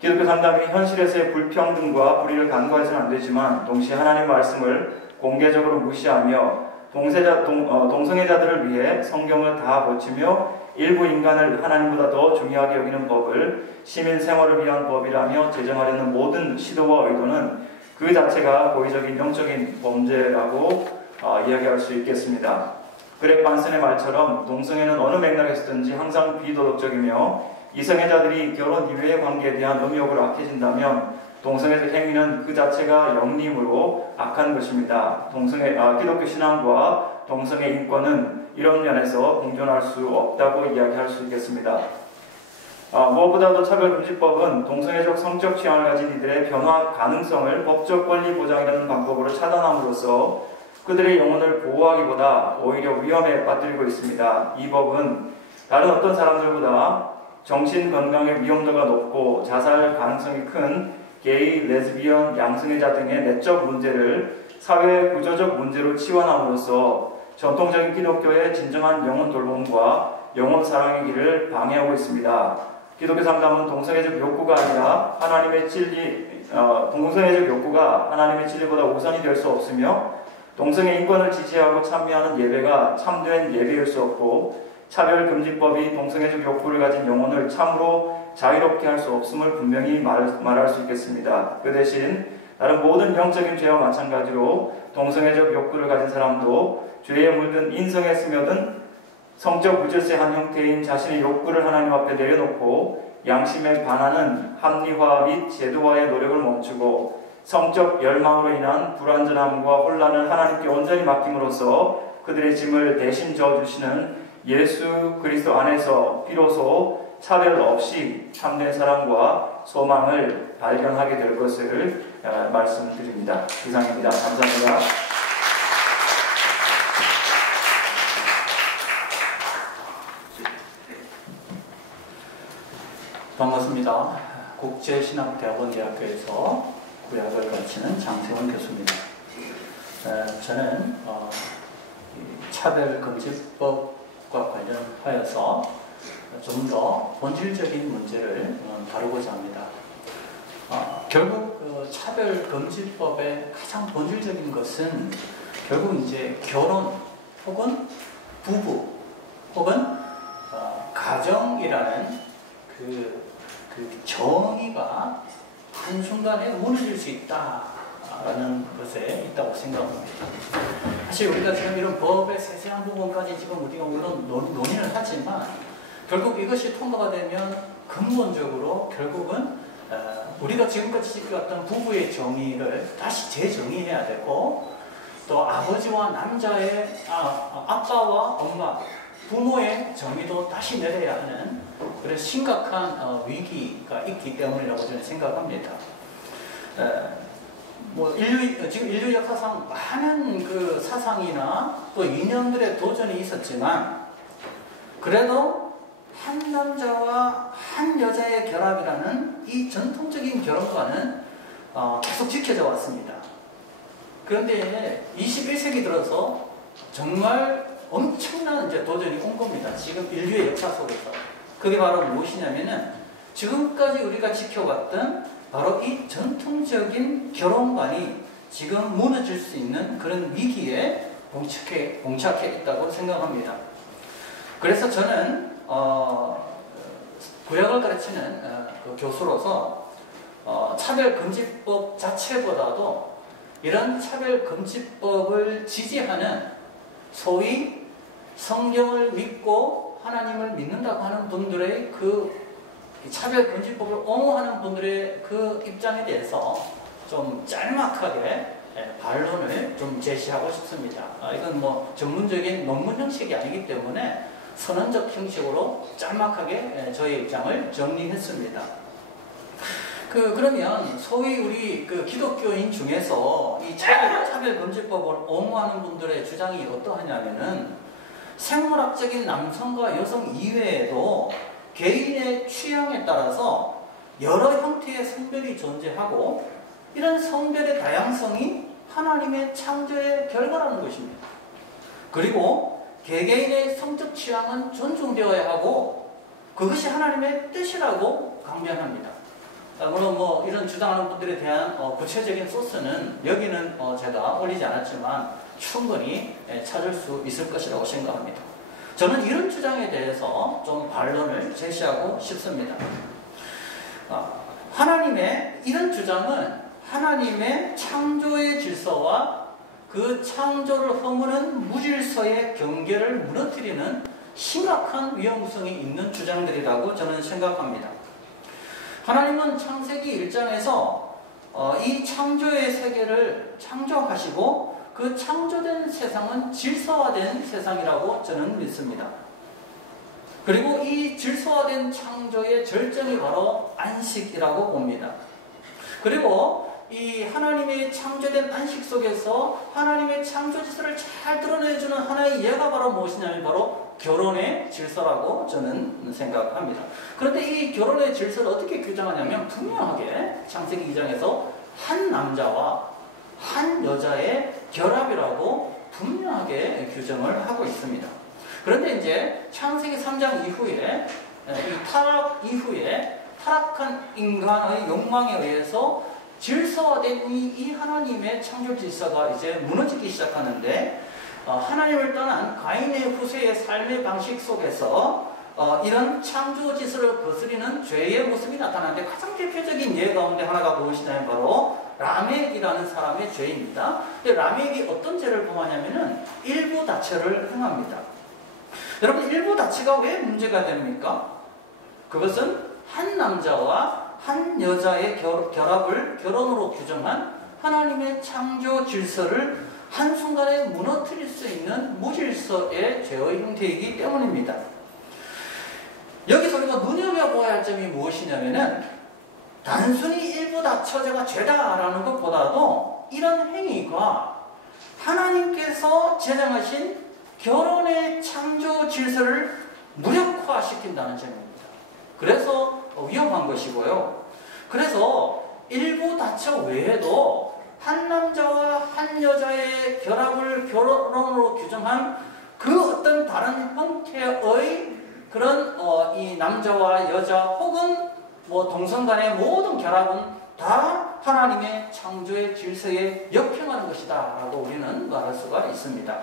기독교 상담이 현실에서의 불평등과 불의를 간과해서는 안 되지만 동시에 하나님 말씀을 공개적으로 무시하며 동성애자들을 위해 성경을 다 고치며 일부 인간을 하나님보다 더 중요하게 여기는 법을 시민 생활을 위한 법이라며 제정하려는 모든 시도와 의도는 그 자체가 고의적인 영적인 범죄라고 이야기할 수 있겠습니다. 그렉 반슨의 말처럼 동성애는 어느 맥락에서든지 항상 비도덕적이며 이성애자들이 결혼 이외의 관계에 대한 음욕으로 악해진다면 동성애적 행위는 그 자체가 영림으로 악한 것입니다. 기독교 신앙과 동성애 인권은 이런 면에서 공존할 수 없다고 이야기할 수 있겠습니다. 무엇보다도 차별금지법은 동성애적 성적 취향을 가진 이들의 변화 가능성을 법적 권리 보장이라는 방법으로 차단함으로써 그들의 영혼을 보호하기보다 오히려 위험에 빠뜨리고 있습니다. 이 법은 다른 어떤 사람들보다 정신 건강의 위험도가 높고 자살 가능성이 큰 게이, 레즈비언, 양성애자 등의 내적 문제를 사회 구조적 문제로 치환함으로써 전통적인 기독교의 진정한 영혼 돌봄과 영혼 사랑의 길을 방해하고 있습니다. 기독교 상담은 동성애적 욕구가 아니라 하나님의 진리, 동성애적 욕구가 하나님의 진리보다 우선이 될 수 없으며 동성애 인권을 지지하고 참여하는 예배가 참된 예배일 수 없고 차별금지법이 동성애적 욕구를 가진 영혼을 참으로 자유롭게 할 수 없음을 분명히 말할 수 있겠습니다. 그 대신 다른 모든 영적인 죄와 마찬가지로 동성애적 욕구를 가진 사람도 죄에 물든 인성에 스며든 성적 무질서의 한 형태인 자신의 욕구를 하나님 앞에 내려놓고 양심에 반하는 합리화 및 제도화의 노력을 멈추고 성적 열망으로 인한 불완전함과 혼란을 하나님께 온전히 맡김으로써 그들의 짐을 대신 져주시는 예수 그리스도 안에서 비로소 차별 없이 참된 사랑과 소망을 발견하게 될 것을 말씀드립니다. 이상입니다. 감사합니다. 반갑습니다. 국제신학대학원대학교에서 구약을 가르치는 장세원 교수입니다. 저는 차별금지법과 관련하여서 좀 더 본질적인 문제를 다루고자 합니다. 결국 차별금지법의 가장 본질적인 것은 결국 이제 결혼 혹은 부부 혹은 가정이라는 그 정의가 한순간에 무너질 수 있다라는 것에 있다고 생각합니다. 사실 우리가 지금 이런 법의 세세한 부분까지 지금 우리가 물론 논의를 하지만 결국 이것이 통과가 되면 근본적으로 결국은 우리가 지금까지 지켜왔던 부부의 정의를 다시 재정의해야 되고 또 아버지와 남자의 아빠와 엄마 부모의 정의도 다시 내려야 하는 그런 심각한 위기가 있기 때문이라고 저는 생각합니다. 지금 인류 역사상 많은 그 사상이나 또 이념들의 도전이 있었지만 그래도 한 남자와 한 여자의 결합이라는 이 전통적인 결혼관은 계속 지켜져 왔습니다. 그런데 21세기 들어서 정말 엄청난 이제 도전이 온 겁니다. 지금 인류의 역사 속에서. 그게 바로 무엇이냐면은 지금까지 우리가 지켜왔던 바로 이 전통적인 결혼관이 지금 무너질 수 있는 그런 위기에 봉착해 있다고 생각합니다. 그래서 저는 구약을 가르치는 그 교수로서 차별금지법 자체보다도 이런 차별금지법을 지지하는 소위 성경을 믿고 하나님을 믿는다고 하는 분들의 그 차별금지법을 옹호하는 분들의 그 입장에 대해서 좀 짤막하게 반론을 좀 제시하고 싶습니다. 이건 뭐 전문적인 논문 형식이 아니기 때문에 선언적 형식으로 짤막하게 저의 입장을 정리했습니다. 그러면 소위 우리 그 기독교인 중에서 이 차별금지법을 옹호하는 분들의 주장이 어떠하냐면은 생물학적인 남성과 여성 이외에도 개인의 취향에 따라서 여러 형태의 성별이 존재하고 이런 성별의 다양성이 하나님의 창조의 결과라는 것입니다. 그리고 개개인의 성적 취향은 존중되어야 하고 그것이 하나님의 뜻이라고 강변합니다. 물론 뭐 이런 주장하는 분들에 대한 구체적인 소스는 여기는 제가 올리지 않았지만 충분히 찾을 수 있을 것이라고 생각합니다. 저는 이런 주장에 대해서 좀 반론을 제시하고 싶습니다. 하나님의 이런 주장은 하나님의 창조의 질서와 그 창조를 허무는 무질서의 경계를 무너뜨리는 심각한 위험성이 있는 주장들이라고 저는 생각합니다. 하나님은 창세기 1장에서 이 창조의 세계를 창조하시고 그 창조된 세상은 질서화된 세상이라고 저는 믿습니다. 그리고 이 질서화된 창조의 절정이 바로 안식이라고 봅니다. 그리고 이 하나님의 창조된 안식 속에서 하나님의 창조 질서를 잘 드러내주는 하나의 예가 바로 무엇이냐면 바로 결혼의 질서라고 저는 생각합니다. 그런데 이 결혼의 질서를 어떻게 규정하냐면 분명하게 창세기 2장에서 한 남자와 한 여자의 결합이라고 분명하게 규정을 하고 있습니다. 그런데 이제 창세기 3장 이후에 이 타락 이후에 타락한 인간의 욕망에 의해서 질서화된 이 하나님의 창조 질서가 이제 무너지기 시작하는데 하나님을 떠난 가인의 후세의 삶의 방식 속에서 이런 창조 질서를 거스리는 죄의 모습이 나타나는데 가장 대표적인 예 가운데 하나가 무엇이냐면 바로 라멕이라는 사람의 죄입니다. 근데 라멕이 어떤 죄를 범하냐면은 일부 다처를 행합니다. 여러분 일부 다처가 왜 문제가 됩니까? 그것은 한 남자와 한 여자의 결합을 결혼으로 규정한 하나님의 창조 질서를 한순간에 무너뜨릴 수 있는 무질서의 죄의 형태이기 때문입니다. 여기서 우리가 눈여겨보아야 할 점이 무엇이냐면은 단순히 일부 다처제가 죄다라는 것보다도 이런 행위가 하나님께서 제정하신 결혼의 창조 질서를 무력화시킨다는 점입니다. 그래서 위험한 것이고요. 그래서 일부 다처 외에도 한 남자와 한 여자의 결합을 결혼으로 규정한 그 어떤 다른 형태의 그런 이 남자와 여자 혹은 뭐 동성 간의 모든 결합은 다 하나님의 창조의 질서에 역행하는 것이다 라고 우리는 말할 수가 있습니다.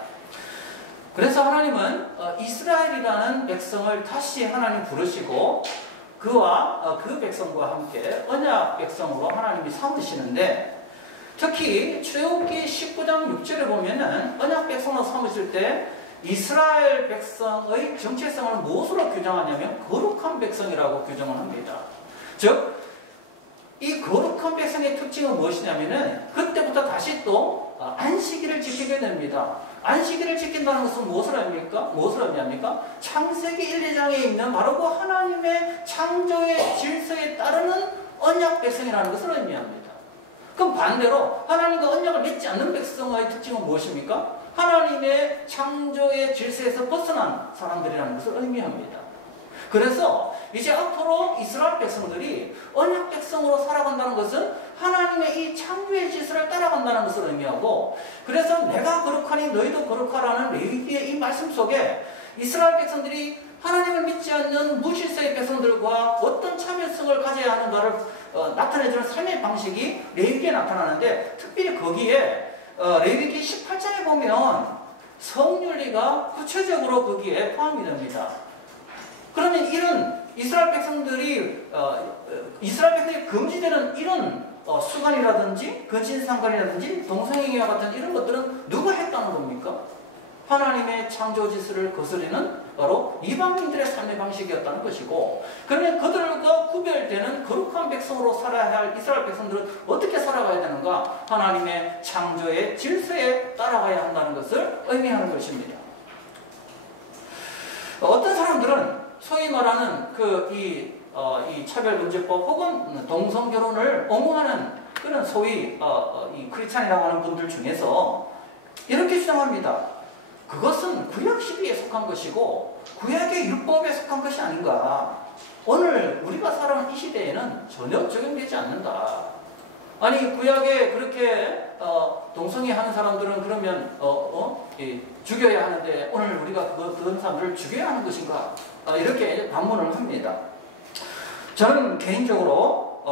그래서 하나님은 이스라엘이라는 백성을 다시 하나님 부르시고 그와 그 백성과 함께 언약 백성으로 하나님이 삼으시는데 특히 출애굽기 19장 6절에 보면은 언약 백성으로 삼으실 때 이스라엘 백성의 정체성을 무엇으로 규정하냐면 거룩한 백성이라고 규정을 합니다. 즉, 이 거룩한 백성의 특징은 무엇이냐면은 그때부터 다시 또 안식일을 지키게 됩니다. 안식일을 지킨다는 것은 무엇을 의미합니까? 무엇을 의미합니까? 창세기 1, 2장에 있는 바로 그 하나님의 창조의 질서에 따르는 언약 백성이라는 것을 의미합니다. 그럼 반대로 하나님과 언약을 맺지 않는 백성의 특징은 무엇입니까? 하나님의 창조의 질서에서 벗어난 사람들이라는 것을 의미합니다. 그래서 이제 앞으로 이스라엘 백성들이 언약 백성으로 살아간다는 것은 하나님의 이 창조의 질서를 따라간다는 것을 의미하고 그래서 내가 거룩하니 너희도 거룩하라는 레위기의 이 말씀 속에 이스라엘 백성들이 하나님을 믿지 않는 무질서의 백성들과 어떤 참여성을 가져야 하는가를 나타내주는 삶의 방식이 레위기에 나타나는데 특별히 거기에 레위기 18장에 보면 성윤리가 구체적으로 거기에 포함이 됩니다. 그러면 이런 이스라엘 백성들이 금지되는 이런 수간이라든지 근친상간이라든지 동성애와 같은 이런 것들은 누가 했다는 겁니까? 하나님의 창조 질서를 거스르는 바로 이방인들의 삶의 방식이었다는 것이고 그러면 그들과 구별되는 거룩한 백성으로 살아야 할 이스라엘 백성들은 어떻게 살아가야 되는가? 하나님의 창조의 질서에 따라가야 한다는 것을 의미하는 것입니다. 어떤 사람들은 소위 말하는 이 차별금지법 혹은 동성결혼을 옹호하는 그런 소위 이 크리스찬이라고 하는 분들 중에서 이렇게 주장합니다. 그것은 구약 시대에 속한 것이고 구약의 율법에 속한 것이 아닌가. 오늘 우리가 살아가는 이 시대에는 전혀 적용되지 않는다. 아니 구약에 그렇게 동성애하는 사람들은 그러면 죽여야 하는데 오늘 우리가 그런 사람들을 죽여야 하는 것인가? 이렇게 반문을 합니다. 저는 개인적으로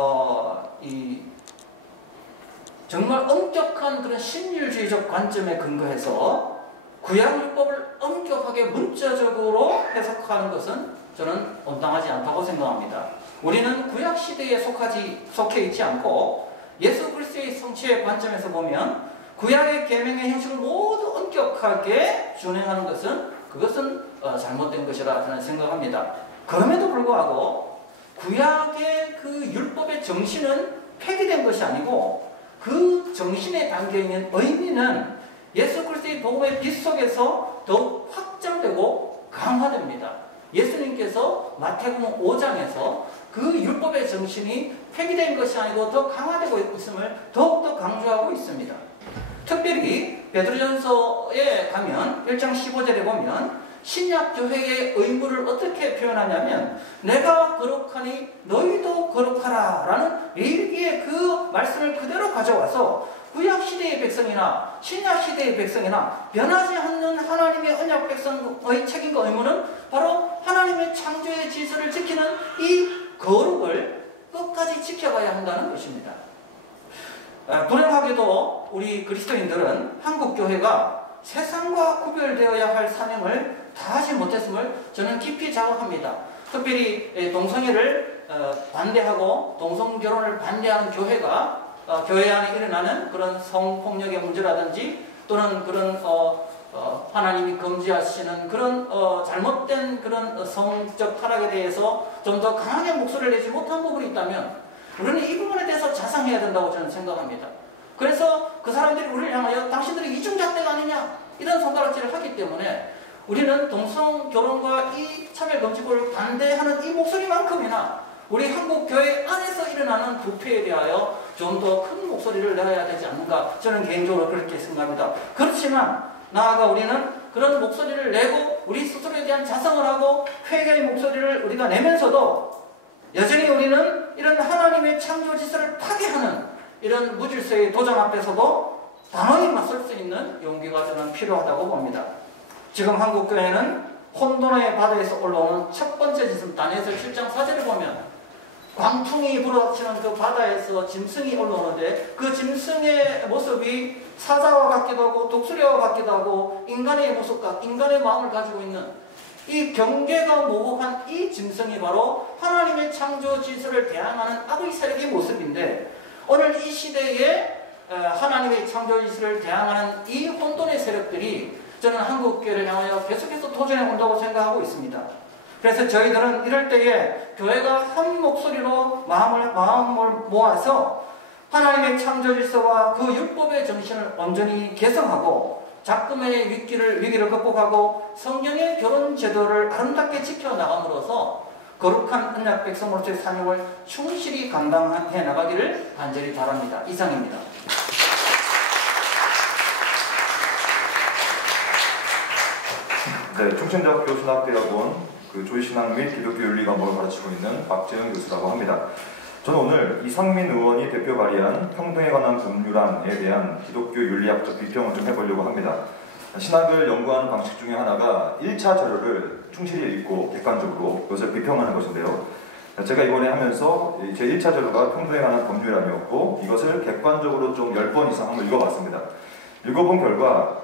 정말 엄격한 그런 신율주의적 관점에 근거해서 구약율법을 엄격하게 문자적으로 해석하는 것은 저는 온당하지 않다고 생각합니다. 우리는 구약 시대에 속해 있지 않고 예수 그리스도의 성취의 관점에서 보면 구약의 계명의 형식을 모두 엄격하게 준행하는 것은 그것은 잘못된 것이라 저는 생각합니다. 그럼에도 불구하고 구약의 그 율법의 정신은 폐기된 것이 아니고 그 정신에 담겨있는 의미는 예수 그리스도의 복음의 빛 속에서 더욱 확장되고 강화됩니다. 예수님께서 마태복음 5장에서 그 율법의 정신이 폐기된 것이 아니고 더 강화되고 있음을 더욱더 강조하고 있습니다. 특별히 베드로전서에 가면 1장 15절에 보면 신약교회의 의무를 어떻게 표현하냐면 내가 거룩하니 너희도 거룩하라 라는 레위기의 그 말씀을 그대로 가져와서 구약시대의 백성이나 신약시대의 백성이나 변하지 않는 하나님의 언약 백성의 책임과 의무는 바로 하나님의 창조의 질서를 지키는 이 거룩을 끝까지 지켜가야 한다는 것입니다. 불행하게도 우리 그리스도인들은 한국교회가 세상과 구별되어야 할 사명을 다하지 못했음을 저는 깊이 자각합니다. 특별히 동성애를 반대하고 동성결혼을 반대하는 교회가 교회 안에 일어나는 그런 성폭력의 문제라든지 또는 그런 하나님이 금지하시는 그런 잘못된 그런 성적 타락에 대해서 좀 더 강하게 목소리를 내지 못한 부분이 있다면 우리는 이 부분에 대해서 자상해야 된다고 저는 생각합니다. 그래서 그 사람들이 우리를 향하여 당신들이 이중잣대가 아니냐 이런 손가락질을 하기 때문에 우리는 동성결혼과 이 차별금지법을 반대하는 이 목소리만큼이나 우리 한국교회 안에서 일어나는 부패에 대하여 좀 더 큰 목소리를 내야 되지 않는가 저는 개인적으로 그렇게 생각합니다. 그렇지만 나아가 우리는 그런 목소리를 내고 우리 스스로에 대한 자성을 하고 회개의 목소리를 우리가 내면서도 여전히 우리는 이런 하나님의 창조 질서를 파괴하는 이런 무질서의 도전 앞에서도 단호히 맞설 수 있는 용기가 저는 필요하다고 봅니다. 지금 한국교회는 혼돈의 바다에서 올라오는 첫 번째 짓은 다니엘서 7장 4절을 보면 광풍이 불어닥치는 그 바다에서 짐승이 올라오는데 그 짐승의 모습이 사자와 같기도 하고 독수리와 같기도 하고 인간의 모습과 인간의 마음을 가지고 있는 이 경계가 모호한 이 짐승이 바로 하나님의 창조 질서를 대항하는 악의 세력의 모습인데 오늘 이 시대에 하나님의 창조 질서를 대항하는 이 혼돈의 세력들이 저는 한국교회를 향하여 계속해서 도전해 온다고 생각하고 있습니다. 그래서 저희들은 이럴 때에 교회가 한 목소리로 마음을 모아서 하나님의 창조 질서와 그 율법의 정신을 온전히 개성하고 작금의 위기를 극복하고 성경의 결혼 제도를 아름답게 지켜나감으로써 거룩한 언약 백성으로서의 사명을 충실히 감당해 나가기를 간절히 바랍니다. 이상입니다. 네, 충천대학교 신학대학원 조이신학 및 기독교 윤리 과목을 가르치고 있는 박재영 교수라고 합니다. 저는 오늘 이상민 의원이 대표 발의한 평등에 관한 법률안에 대한 기독교 윤리학적 비평을 좀 해보려고 합니다. 신학을 연구하는 방식 중에 하나가 1차 자료를 충실히 읽고 객관적으로 그것을 비평하는 것인데요. 제가 이번에 하면서 제 1차 자료가 평등에 관한 법률안이었고 이것을 객관적으로 좀 10번 이상 한번 읽어봤습니다. 읽어본 결과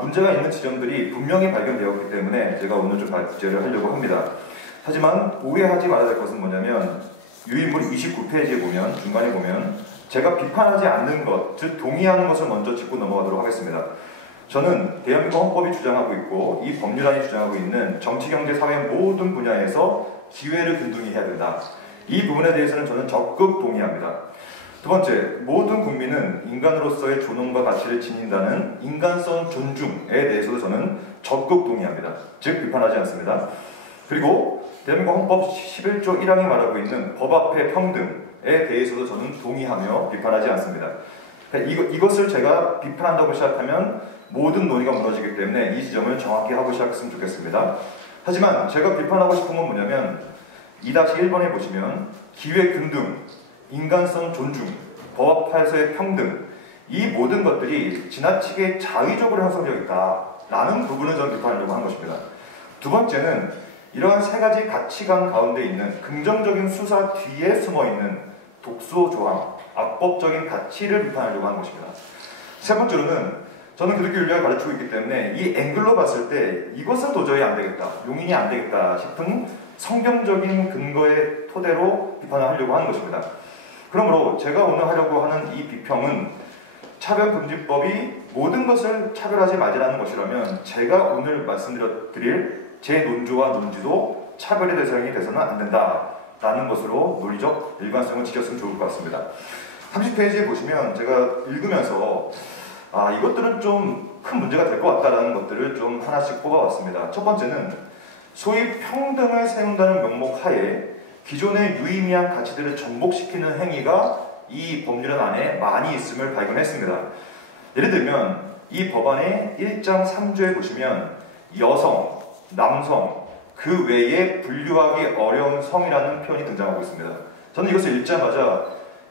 문제가 있는 지점들이 분명히 발견되었기 때문에 제가 오늘 좀 발제를 하려고 합니다. 하지만 오해하지 말아야 될 것은 뭐냐면 유인물 29페이지에 보면 중간에 보면 제가 비판하지 않는 것, 즉 동의하는 것을 먼저 짚고 넘어가도록 하겠습니다. 저는 대한민국 헌법이 주장하고 있고 이 법률안이 주장하고 있는 정치, 경제, 사회 모든 분야에서 기회를 균등히 해야 된다. 이 부분에 대해서는 저는 적극 동의합니다. 두 번째, 모든 국민은 인간으로서의 존엄과 가치를 지닌다는 인간성 존중에 대해서도 저는 적극 동의합니다. 즉 비판하지 않습니다. 그리고 대한민국 헌법 11조 1항이 말하고 있는 법 앞의 평등에 대해서도 저는 동의하며 비판하지 않습니다. 이것을 제가 비판한다고 시작하면 모든 논의가 무너지기 때문에 이 지점을 정확히 하고 시작했으면 좋겠습니다. 하지만 제가 비판하고 싶은 건 뭐냐면 2-1번에 보시면 기회 균등, 인간성 존중 법화에서의 평등, 이 모든 것들이 지나치게 자의적으로 형성되어 있다라는 부분을 저는 비판하려고 한 것입니다. 두 번째는 이러한 세 가지 가치관 가운데 있는 긍정적인 수사 뒤에 숨어있는 독소조항, 악법적인 가치를 비판하려고 하는 것입니다. 세 번째로는 저는 기독교 윤리학을 가르치고 있기 때문에 이 앵글로 봤을 때 이것은 도저히 안 되겠다, 용인이 안 되겠다 싶은 성경적인 근거의 토대로 비판을 하려고 하는 것입니다. 그러므로 제가 오늘 하려고 하는 이 비평은 차별금지법이 모든 것을 차별하지 말자라는 것이라면 제가 오늘 말씀드릴 제 논조와 논지도 차별의 대상이 돼서는 안 된다라는 것으로 논리적 일관성을 지켰으면 좋을 것 같습니다. 30페이지에 보시면 제가 읽으면서 이것들은 좀 큰 문제가 될 것 같다라는 것들을 좀 하나씩 뽑아왔습니다. 첫 번째는 소위 평등을 세운다는 명목 하에 기존의 유의미한 가치들을 전복시키는 행위가 이 법률안 안에 많이 있음을 발견했습니다. 예를 들면 이 법안의 1장 3조에 보시면 여성, 남성, 그 외에 분류하기 어려운 성이라는 표현이 등장하고 있습니다. 저는 이것을 읽자마자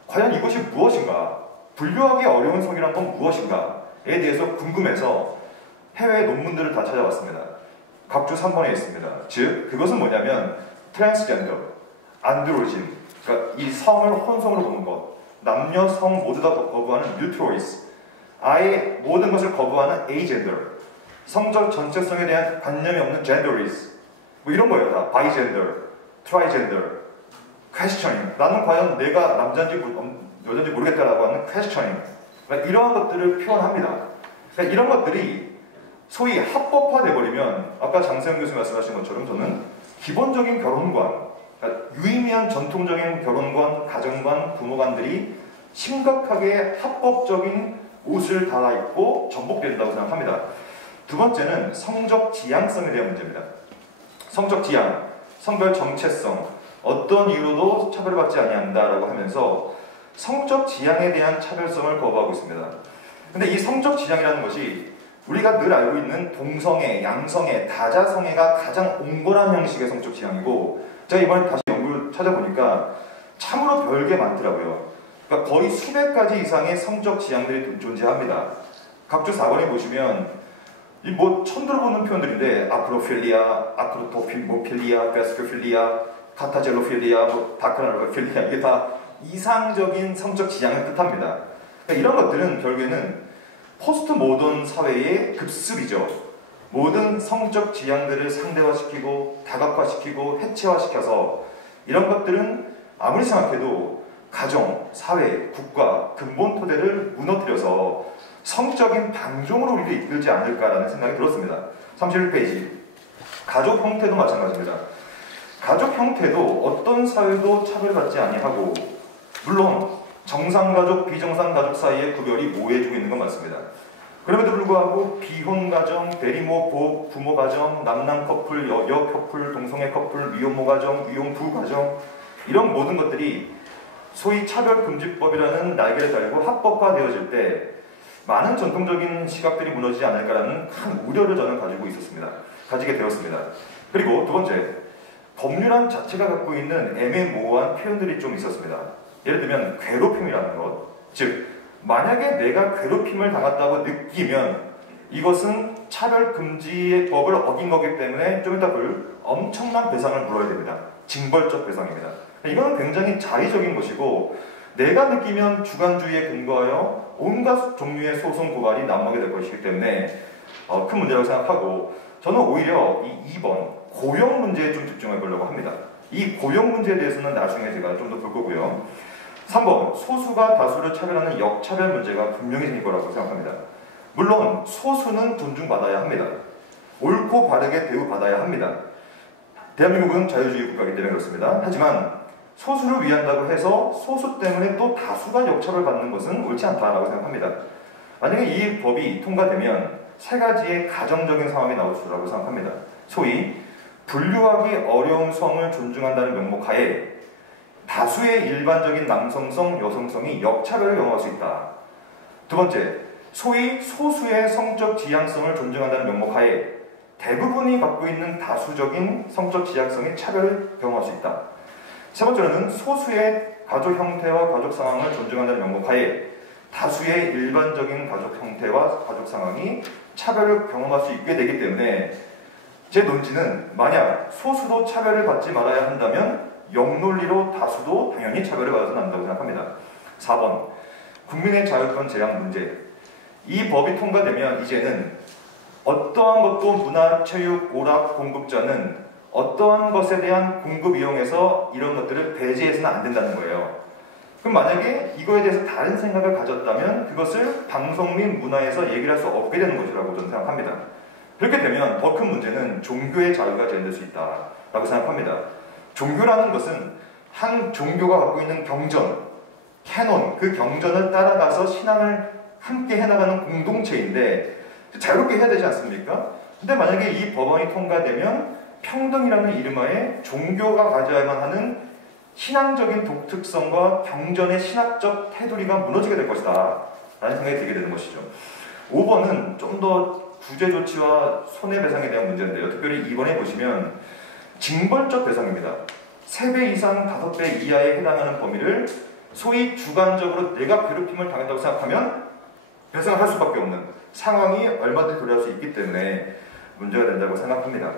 과연 이것이 무엇인가? 분류하기 어려운 성이란 건 무엇인가에 대해서 궁금해서 해외 논문들을 다 찾아봤습니다. 각주 3번에 있습니다. 즉, 그것은 뭐냐면 트랜스젠더, 안드로진, 그러니까 이 성을 혼성으로 보는 것, 남녀 성 모두 다 거부하는 뉴트로이스, 아예 모든 것을 거부하는 에이젠더, 성적 전체성에 대한 관념이 없는 젠더리스, 뭐 이런 거예요. 다 바이젠더, 트라이젠더, 퀘스처닝, 나는 과연 내가 남자인지 여자인지 모르겠다라고 하는 퀘스처닝, 그러니까 이러한 것들을 표현합니다. 그러니까 이런 것들이 소위 합법화돼버리면 아까 장세영 교수님 말씀하신 것처럼 저는 기본적인 결혼관, 그러니까 유의미한 전통적인 결혼관, 가정관, 부모관들이 심각하게 합법적인 옷을 다 입고 전복된다고 생각합니다. 두 번째는 성적 지향성에 대한 문제입니다. 성적 지향, 성별 정체성, 어떤 이유로도 차별받지 아니한다라고 하면서 성적 지향에 대한 차별성을 거부하고 있습니다. 근데 이 성적 지향이라는 것이 우리가 늘 알고 있는 동성애, 양성애, 다자성애가 가장 옹골한 형식의 성적 지향이고, 제가 이번에 다시 연구를 찾아보니까 참으로 별게 많더라고요. 그러니까 거의 수백 가지 이상의 성적 지향들이 존재합니다. 각주 4번에 보시면 이 뭐 처음 들어보는 표현들인데 아크로필리아, 아크로토필리아, 베스코필리아, 카타젤로필리아, 뭐 다크나로필리아, 이게 다 이상적인 성적 지향을 뜻합니다. 그러니까 이런 것들은 결국에는 포스트 모던 사회의 급습이죠. 모든 성적 지향들을 상대화시키고 다각화시키고 해체화시켜서 이런 것들은 아무리 생각해도 가정, 사회, 국가, 근본 토대를 무너뜨려서 성적인 방종으로 우리를 이끌지 않을까라는 생각이 들었습니다. 31페이지. 가족 형태도 마찬가지입니다. 가족 형태도 어떤 사회도 차별받지 아니하고, 물론 정상가족, 비정상가족 사이의 구별이 모호해지고 있는 건 맞습니다. 그럼에도 불구하고 비혼가정, 대리모, 부모가정, 남남 커플, 여 커플, 동성애 커플, 미혼모 가정, 미혼부 가정, 이런 모든 것들이 소위 차별금지법이라는 날개를 달고 합법화되어질 때 많은 전통적인 시각들이 무너지지 않을까라는 큰 우려를 저는 가지게 되었습니다. 그리고 두 번째, 법률안 자체가 갖고 있는 애매모호한 표현들이 좀 있었습니다. 예를 들면 괴롭힘이라는 것, 즉 만약에 내가 괴롭힘을 당했다고 느끼면 이것은 차별금지의 법을 어긴 거기 때문에 좀 이따 볼 엄청난 배상을 물어야 됩니다. 징벌적 배상입니다. 이거는 굉장히 자의적인 것이고, 내가 느끼면 주관주의에 근거하여 온갖 종류의 소송 고발이 난무하게 될 것이기 때문에 큰 문제라고 생각하고, 저는 오히려 이 2번 고용 문제에 좀 집중해 보려고 합니다. 이 고용 문제에 대해서는 나중에 제가 좀 더 볼 거고요. 3번 소수가 다수를 차별하는 역차별 문제가 분명히 생길 거라고 생각합니다. 물론 소수는 존중받아야 합니다. 옳고 바르게 대우받아야 합니다. 대한민국은 자유주의 국가이기 때문에 그렇습니다. 하지만 소수를 위한다고 해서 소수 때문에 또 다수가 역차별 받는 것은 옳지 않다라고 생각합니다. 만약에 이 법이 통과되면 세 가지의 가정적인 상황이 나올 수라고 생각합니다. 소위 분류하기 어려운 성을 존중한다는 명목하에 다수의 일반적인 남성성, 여성성이 역차별을 경험할 수 있다. 두 번째, 소위 소수의 성적 지향성을 존중한다는 명목하에 대부분이 갖고 있는 다수적인 성적 지향성이 차별을 경험할 수 있다. 세 번째로는 소수의 가족 형태와 가족 상황을 존중한다는 명목하에 다수의 일반적인 가족 형태와 가족 상황이 차별을 경험할 수 있게 되기 때문에 제 논지는 만약 소수도 차별을 받지 말아야 한다면 역논리로 다수도 당연히 차별을 받아서는 안 된다고 생각합니다. 4번 국민의 자유권 제한 문제. 이 법이 통과되면 이제는 어떠한 것도 문화, 체육, 오락 공급자는 어떠한 것에 대한 공급 이용해서 이런 것들을 배제해서는 안 된다는 거예요. 그럼 만약에 이거에 대해서 다른 생각을 가졌다면 그것을 방송 및 문화에서 얘기를 할 수 없게 되는 것이라고 저는 생각합니다. 그렇게 되면 더 큰 문제는 종교의 자유가 제한될 수 있다라고 생각합니다. 종교라는 것은 한 종교가 갖고 있는 경전, 캐논, 그 경전을 따라가서 신앙을 함께 해나가는 공동체인데 자유롭게 해야 되지 않습니까? 근데 만약에 이 법안이 통과되면 평등이라는 이름하에 종교가 가져야만 하는 신앙적인 독특성과 경전의 신학적 테두리가 무너지게 될 것이다 라는 생각이 들게 되는 것이죠. 5번은 좀 더 구제조치와 손해배상에 대한 문제인데요. 특별히 2번에 보시면 징벌적 배상입니다. 3배 이상 5배 이하에 해당하는 범위를 소위 주관적으로 내가 괴롭힘을 당했다고 생각하면 배상을 할 수밖에 없는 상황이 얼마든지 도래할 수 있기 때문에 문제가 된다고 생각합니다.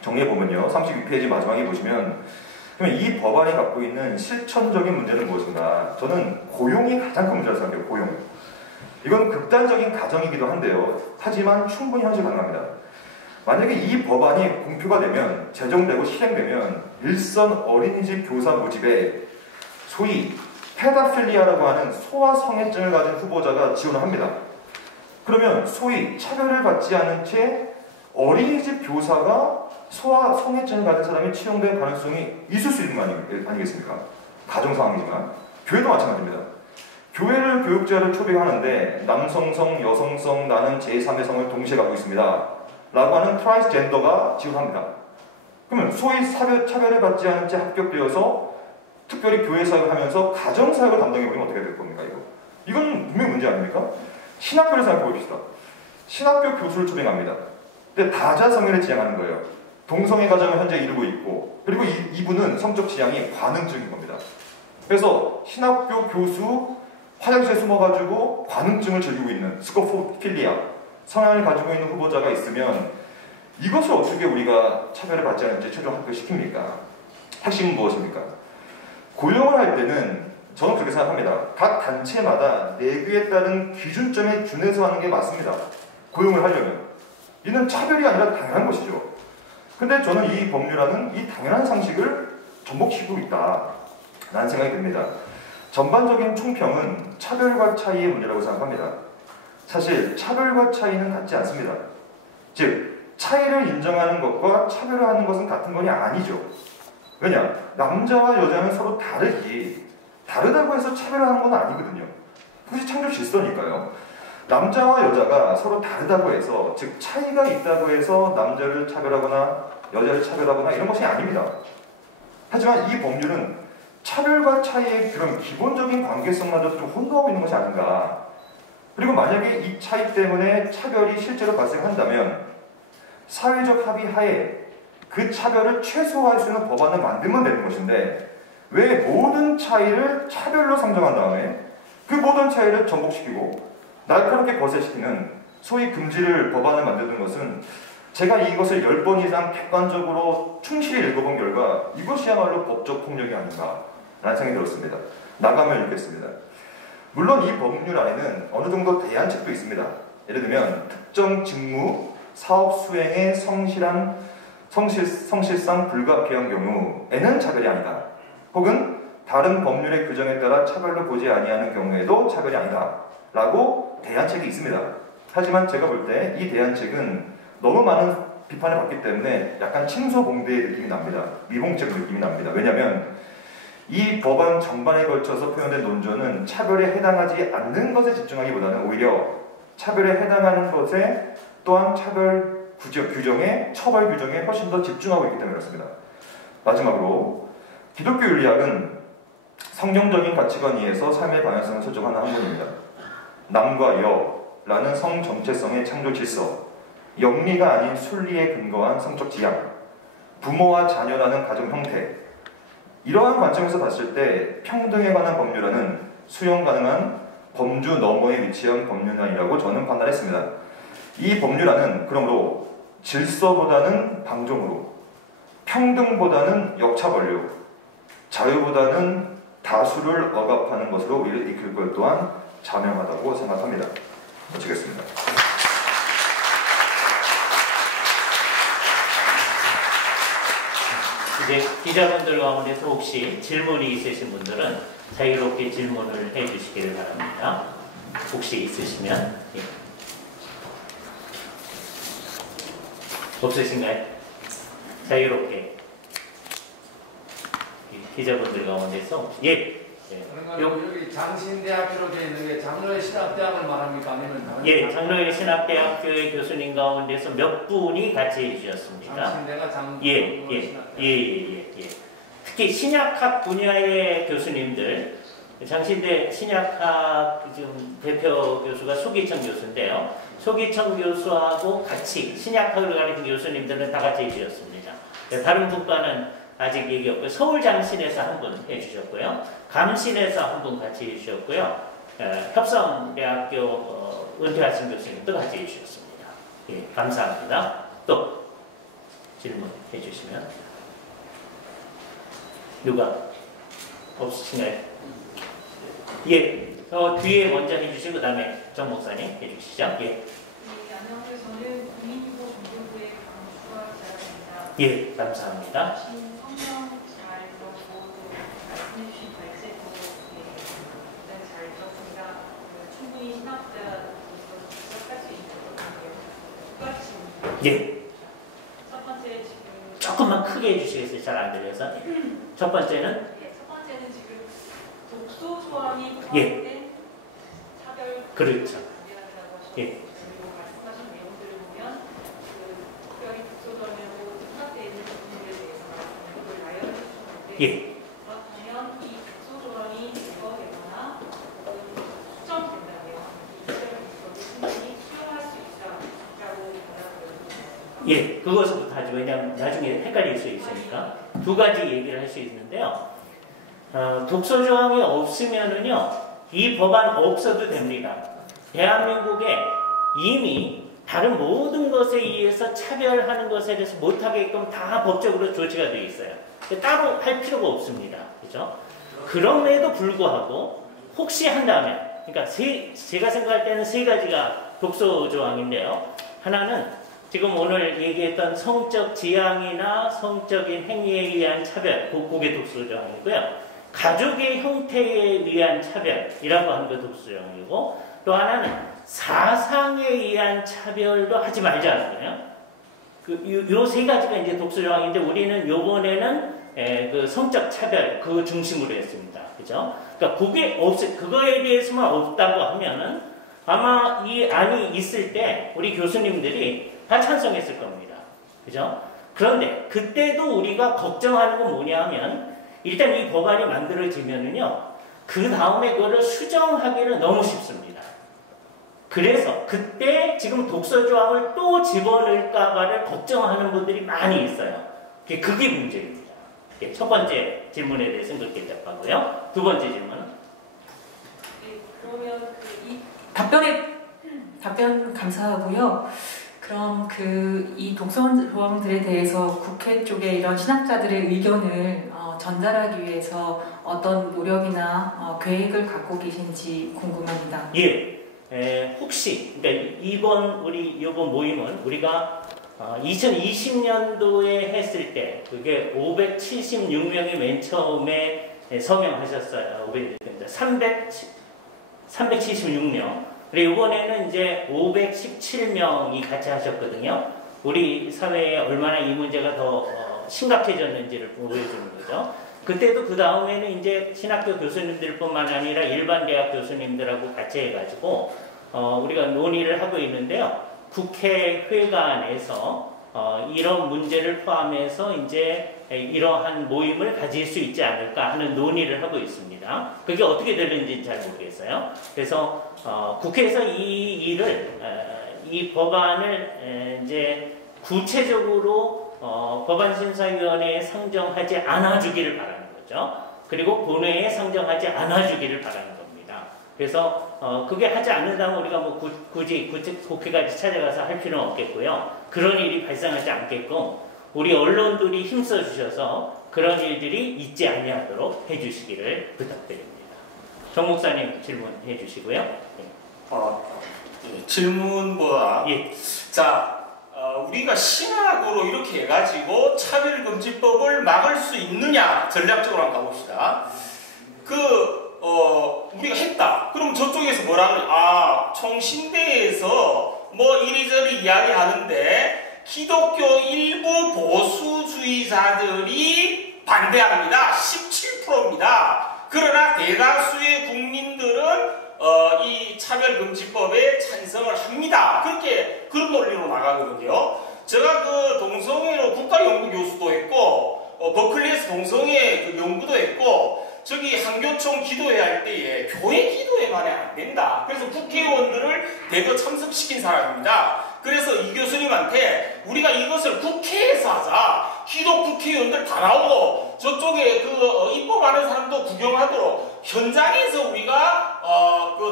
정리해보면요. 32페이지 마지막에 보시면 그러면 이 법안이 갖고 있는 실천적인 문제는 무엇인가? 저는 고용이 가장 큰 문제라고 생각해요. 고용. 이건 극단적인 가정이기도 한데요. 하지만 충분히 현실 가능합니다. 만약에 이 법안이 공표가 되면 제정되고 실행되면 일선 어린이집 교사 모집에 소위 페다필리아라고 하는 소아성애증을 가진 후보자가 지원을 합니다. 그러면 소위 차별을 받지 않은 채 어린이집 교사가 소아성애증을 가진 사람이 채용될 가능성이 있을 수 있는 거 아니겠습니까? 가정상황이지만 교회도 마찬가지입니다. 교회를 교육자를 초빙하는데 남성성, 여성성, 나는 제3의 성을 동시에 갖고 있습니다 라고 하는 트라이스젠더가 지원합니다. 그러면 소위 차별을 받지 않은 채 합격되어서 특별히 교회 사역을 하면서 가정 사역을 담당해버리면 어떻게 될 겁니까? 이건 분명히 문제 아닙니까? 신학교를 생각해 봅시다. 신학교 교수를 초빙합니다. 근데 다자성애를 지향하는 거예요. 동성애 가정을 현재 이루고 있고, 그리고 이분은 성적 지향이 관음증인 겁니다. 그래서 신학교 교수 화장실에 숨어가지고 관음증을 즐기고 있는 스코포필리아 성향을 가지고 있는 후보자가 있으면 이것을 어떻게 우리가 차별을 받지 않은 채 최종 합격시킵니까? 핵심은 무엇입니까? 고용을 할 때는 저는 그렇게 생각합니다. 각 단체마다 내규에 따른 기준점에 준해서 하는 게 맞습니다. 고용을 하려면. 이는 차별이 아니라 당연한 것이죠. 근데 저는 이 법률안은 이 당연한 상식을 전복시키고 있다라는 생각이 듭니다. 전반적인 총평은 차별과 차이의 문제라고 생각합니다. 사실 차별과 차이는 같지 않습니다. 즉 차이를 인정하는 것과 차별을 하는 것은 같은 것이 아니죠. 왜냐? 남자와 여자는 서로 다르다고 해서 차별하는 건 아니거든요. 그것이 창조 질서니까요. 남자와 여자가 서로 다르다고 해서, 즉 차이가 있다고 해서 남자를 차별하거나 여자를 차별하거나 이런 것이 아닙니다. 하지만 이 법률은 차별과 차이의 그런 기본적인 관계성마저도 좀 혼동하고 있는 것이 아닌가. 그리고 만약에 이 차이 때문에 차별이 실제로 발생한다면 사회적 합의 하에 그 차별을 최소화할 수 있는 법안을 만들면 되는 것인데, 왜 모든 차이를 차별로 상정한 다음에 그 모든 차이를 전복시키고 날카롭게 거세시키는 소위 금지를 법안을 만드는 것은, 제가 이것을 10번 이상 객관적으로 충실히 읽어본 결과 이것이야말로 법적 폭력이 아닌가라는 생각이 들었습니다. 나가면 읽겠습니다. 물론 이 법률 안에는 어느 정도 대안책도 있습니다. 예를 들면 특정 직무, 사업 수행에 성실상 불가피한 경우에는 차별이 아니다. 혹은 다른 법률의 규정에 따라 차별로 보지 아니하는 경우에도 차별이 아니다 라고 대안책이 있습니다. 하지만 제가 볼 때 이 대안책은 너무 많은 비판을 받기 때문에 약간 침소봉대의 느낌이 납니다. 미봉책 느낌이 납니다. 왜냐하면 이 법안 전반에 걸쳐서 표현된 논조는 차별에 해당하지 않는 것에 집중하기보다는 오히려 차별에 해당하는 것에 또한 차별 규정에, 처벌 규정에 훨씬 더 집중하고 있기 때문에 그렇습니다. 마지막으로 기독교 윤리학은 성경적인 가치관 위에서 삶의 방향성을 설정하는 학문입니다. 남과 여라는 성 정체성의 창조 질서, 영리가 아닌 순리에 근거한 성적 지향, 부모와 자녀라는 가정 형태, 이러한 관점에서 봤을 때 평등에 관한 법률안은 수용 가능한 범주 너머에 위치한 법률안이라고 저는 판단했습니다. 이 법률안은 그러므로 질서보다는 방종으로, 평등보다는 역차별로, 자유보다는 다수를 억압하는 것으로 우리를 이끌 것 또한 자명하다고 생각합니다. 마치겠습니다. 이제 기자분들 가운데서 혹시 질문이 있으신 분들은 자유롭게 질문을 해주시기를 바랍니다. 혹시 있으시면. 예. 없으신가요? 자유롭게. 기자분들 가운데서. 예. 여기 장신대학교로 되어 있는 게 장로의 신학대학을 말합니까? 아니면 다른? 예, 장로의 신학대학교의 교수님 가운데서 몇 분이 같이 해주셨습니다. 장신대가 예. 특히 신약학 분야의 교수님들, 장신대 신약학 지금 대표 교수가 소기청 교수인데요. 소기청 교수하고 같이 신약학을 가르친 교수님들은 다 같이 해주셨습니다. 다른 국가는 아직 얘기 없고요. 서울장신에서 한 분 해주셨고요. 감신에서 한 분 같이 해주셨고요. 협성대학교 은퇴하신 교수님도 같이 해주셨습니다. 예, 감사합니다. 또 질문 해주시면 누가 없으신가요? 예, 뒤에 먼저 해주시고 그 다음에 정 목사님 해주시죠. 예. 안녕하세요. 저는 국민유보 정보부의 강수아 기자입니다. 예, 감사합니다. 성경 잘 들었고 또 말씀해주신 발제도 굉장히 잘 들었습니다. 충분히 신학자로서 지적할 수 있는 것 같아요. 두 가지입니다. 예. 첫 번째 지금 조금만 크게 해주시겠어요? 잘 안 들려서. 첫 번째는? 네, 첫 번째는 지금 독소 조항이 예. 포함된 차별 그렇죠. 예. 그리고 말씀하신 내용들을 보면 특별히 독소점으로 생각되어 있는 부분들에 대해서 이걸 나열해 주셨는데 예. 그렇다면 이 독소 조항이 제거되거나 수정된다면 이 차별 독소를 충분히 수용할 수 있다라고 받아들여요. 예, 그것부터 하죠. 왜냐하면 나중에 헷갈릴 수 있으니까. 두 가지 얘기를 할 수 있는데요. 독소 조항이 없으면은요, 이 법안 없어도 됩니다. 대한민국에 이미 다른 모든 것에 의해서 차별하는 것에 대해서 못하게끔 다 법적으로 조치가 되어 있어요. 따로 할 필요가 없습니다. 그죠? 그럼에도 불구하고 혹시 한다면, 그러니까 제가 생각할 때는 세 가지가 독소 조항인데요. 하나는 지금 오늘 얘기했던 성적 지향이나 성적인 행위에 의한 차별, 그게 독소 조항이고요. 가족의 형태에 의한 차별이라고 하는 게 독소 조항이고, 또 하나는 사상에 의한 차별도 하지 말자는 거예요. 요 세 가지가 이제 독소 조항인데 우리는 요번에는 그 성적 차별 그 중심으로 했습니다. 그죠? 그러니까 그거에 대해서만 없다고 하면은 아마 이 안이 있을 때 우리 교수님들이 다 찬성했을 겁니다. 그죠? 그런데 그때도 우리가 걱정하는 건 뭐냐 하면 일단 이 법안이 만들어지면은요, 그 다음에 그거를 수정하기는 너무 쉽습니다. 그래서 그때 지금 독소 조항을 또 집어넣을까봐를 걱정하는 분들이 많이 있어요. 그게 문제입니다. 첫 번째 질문에 대해서는 그렇게 답하고요. 두 번째 질문은? 네, 그러면 답변 감사하고요. 그럼 이 독소 조항들에 대해서 국회 쪽에 이런 신학자들의 의견을 전달하기 위해서 어떤 노력이나 계획을 갖고 계신지 궁금합니다. 예, 혹시 그러니까 이번 모임은 우리가 2020년도에 했을 때 그게 576명이 맨 처음에 서명하셨어요. 376명. 그리고 이번에는 이제 517명이 같이 하셨거든요. 우리 사회에 얼마나 이 문제가 더 심각해졌는지를 보여주는 거죠. 그때도 그 다음에는 이제 신학교 교수님들뿐만 아니라 일반 대학 교수님들하고 같이 해가지고 우리가 논의를 하고 있는데요. 국회 회관에서 이런 문제를 포함해서 이제 이러한 모임을 가질 수 있지 않을까 하는 논의를 하고 있습니다. 그게 어떻게 되는지 잘 모르겠어요. 그래서 국회에서 이 법안을 이제 구체적으로 법안심사위원회에 상정하지 않아주기를 바라는 거죠. 거죠. 그리고 본회의에 상정하지 않아주기를 바라는 겁니다. 그래서 그게 하지 않는다면 우리가 뭐 굳이 국회까지 찾아가서 할 필요는 없겠고요. 그런 일이 발생하지 않게끔 우리 언론들이 힘써 주셔서 그런 일들이 있지 아니하도록 해주시기를 부탁드립니다. 정 목사님 질문해 주시고요. 질문 자, 우리가 신학으로 이렇게 해가지고 차별금지법을 막을 수 있느냐 전략적으로 한번 가봅시다. 우리가 했다. 그럼 저쪽에서 뭐라 그래? 총신대에서 뭐 이리저리 이야기하는데 기독교 일부 보수주의자들이 반대합니다. 17%입니다. 그러나 대다수의 국민들은 이 차별금지법에 찬성을 합니다. 그런 논리로 나가거든요. 제가 그 동성애로 국가연구교수도 했고, 버클리에서 동성애 그 연구도 했고, 저기 한교총 기도회 할 때에 교회 기도회만에 안 된다. 그래서 국회의원들을 대거 참석시킨 사람입니다. 그래서 이 교수님한테 우리가 이것을 국회에서 하자. 기독 국회의원들 다 나오고 저쪽에 입법하는 사람도 구경하도록 현장에서 우리가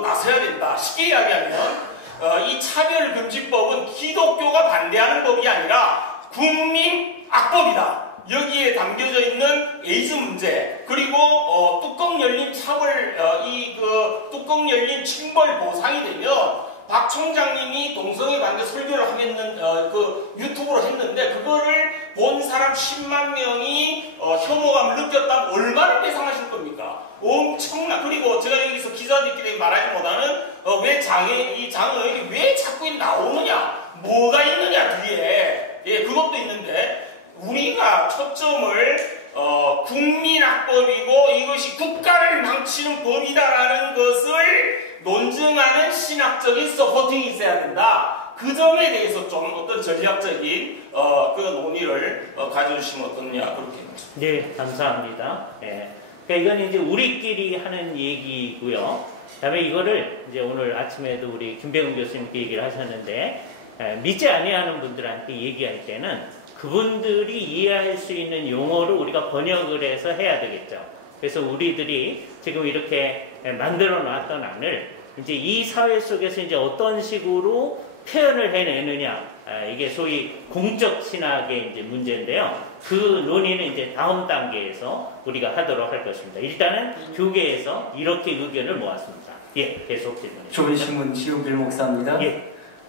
나서야 된다. 쉽게 이야기하면 이 차별금지법은 기독교가 반대하는 법이 아니라 국민 악법이다. 여기에 담겨져 있는 에이즈 문제, 그리고 뚜껑 열린 뚜껑 열린 징벌 보상이 되면 박 총장님이 동성애 반대 설교를 하겠는 유튜브로 했는데 그거를 본 사람 10만 명이 혐오감을 느꼈다면 얼마나 배상하실 겁니까? 엄청나. 그리고 제가 여기서 기자들끼리 말하기보다는 왜 이 장의 왜 자꾸 나오느냐, 뭐가 있느냐 뒤에, 그것도 있는데. 우리가 초점을 국민학법이고 이것이 국가를 망치는 법이다라는 것을 논증하는 신학적인 서포팅이 있어야 된다. 그 점에 대해서 좀 어떤 전략적인 그 논의를 가져주시면 어떻냐 그렇게. 네, 감사합니다. 그러니까 이건 이제 우리끼리 하는 얘기고요. 그다음에 이거를 이제 오늘 아침에도 우리 김병훈 교수님께 얘기를 하셨는데 믿지 아니하는 분들한테 얘기할 때는 그분들이 이해할 수 있는 용어를 우리가 번역을 해서 해야 되겠죠. 그래서 우리들이 지금 이렇게 만들어 놨던 안을 이제 이 사회 속에서 이제 어떤 식으로 표현을 해내느냐, 이게 소위 공적 신학의 이제 문제인데요. 그 논의는 이제 다음 단계에서 우리가 하도록 할 것입니다. 일단은 교계에서 이렇게 의견을 모았습니다. 계속 질문해 주십시오. 조인신문 지용길 목사입니다.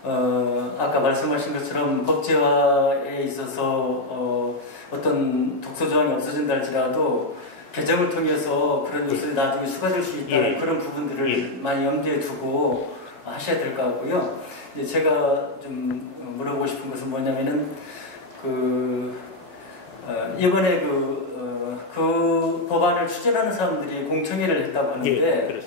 아까 말씀하신 것처럼 법제화에 있어서 어떤 독소 조항이 없어진다 할지라도 개정을 통해서 그런 요소들이 나중에 추가될 수 있다는 그런 부분들을 많이 염두에 두고 하셔야 될 것 같고요. 이제 제가 좀 물어보고 싶은 것은 뭐냐면은 이번에 그 법안을 추진하는 사람들이 공청회를 했다고 하는데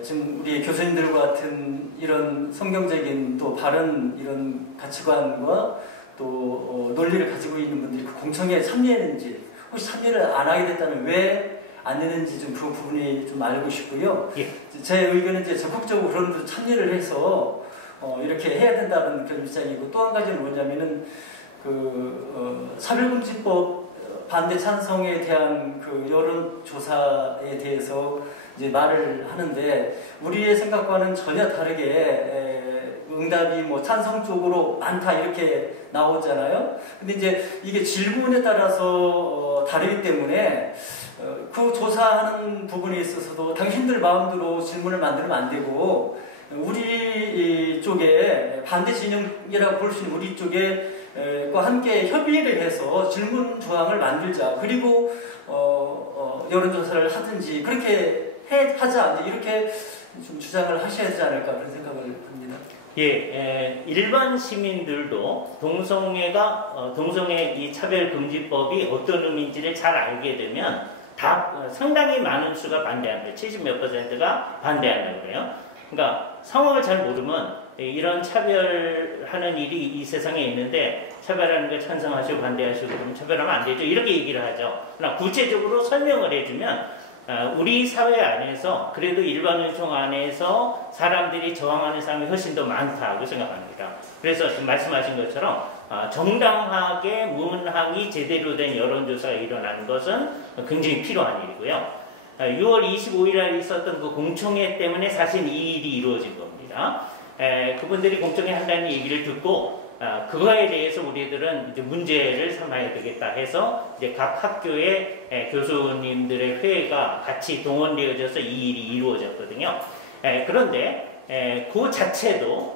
지금 우리 교수님들과 같은 이런 성경적인 또 바른 이런 가치관과 또 논리를 가지고 있는 분들이 그 공청회에 참여했는지, 혹시 참여를 안 하게 됐다면 왜 안 했는지 좀 그 부분이 좀 알고 싶고요. 제 의견은 이제 적극적으로 그런 분들 참여를 해서 이렇게 해야 된다는 그런 입장이고, 또 한 가지는 뭐냐면은 차별금지법 반대 찬성에 대한 그 여론조사에 대해서 이제 말을 하는데 우리의 생각과는 전혀 다르게 응답이 뭐 찬성 쪽으로 많다 이렇게 나오잖아요. 근데 이제 이게 질문에 따라서 다르기 때문에 그 조사하는 부분에 있어서도 당신들 마음대로 질문을 만들면 안 되고, 우리 쪽에 반대 진영이라고 볼 수 있는 우리 쪽에 함께 협의를 해서 질문 조항을 만들자. 그리고 여론조사를 하든지 그렇게 하자. 이렇게 좀 주장을 하셔야 되지 않을까 그런 생각을 합니다. 일반 시민들도 동성애 이 차별금지법이 어떤 의미인지를 잘 알게 되면 상당히 많은 수가 반대합니다. 70몇 %가 반대한다고 그래요. 그러니까 상황을 잘 모르면 이런 차별하는 일이 이 세상에 있는데 차별하는 걸 찬성하시고 반대하시고 그러면 차별하면 안 되죠. 이렇게 얘기를 하죠. 그러나 구체적으로 설명을 해주면 우리 사회 안에서 그래도 일반 은총 안에서 사람들이 저항하는 사람이 훨씬 더 많다고 생각합니다. 그래서 지금 말씀하신 것처럼 정당하게 문항이 제대로 된 여론조사가 일어나는 것은 굉장히 필요한 일이고요. 6월 25일 날 있었던 그 공청회 때문에 사실 이 일이 이루어진 겁니다. 그분들이 공청회 한다는 얘기를 듣고 그거에 대해서 우리들은 이제 문제를 삼아야 되겠다 해서 이제 각 학교의 교수님들의 회의가 같이 동원되어져서 이 일이 이루어졌거든요. 그런데 그 자체도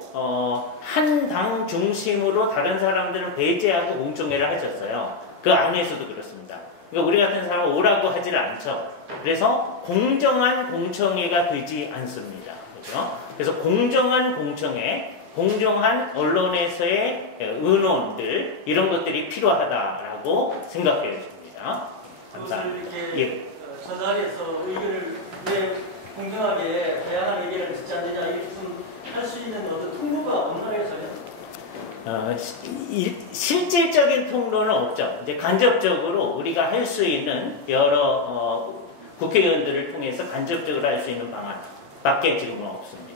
한 당 중심으로 다른 사람들을 배제하고 공청회를 하셨어요. 그 안에서도 그렇습니다. 그러니까 우리 같은 사람은 오라고 하질 않죠. 그래서 공정한 공청회가 되지 않습니다. 그렇죠? 그래서 공정한 공청회, 공정한 언론에서의 의논들 이런 것들이 필요하다라고 생각되었습니다. 감사합니다. 예. 저 자리에서 의견을 왜 공정하게 다양한 의견을 듣지 않느냐 이렇게 좀 할 수 있는 어떤 통로가 없나 해서요. 실질적인 통로는 없죠. 이제 간접적으로 우리가 할 수 있는 여러 국회의원들을 통해서 간접적으로 할 수 있는 방안밖에 지금은 없습니다.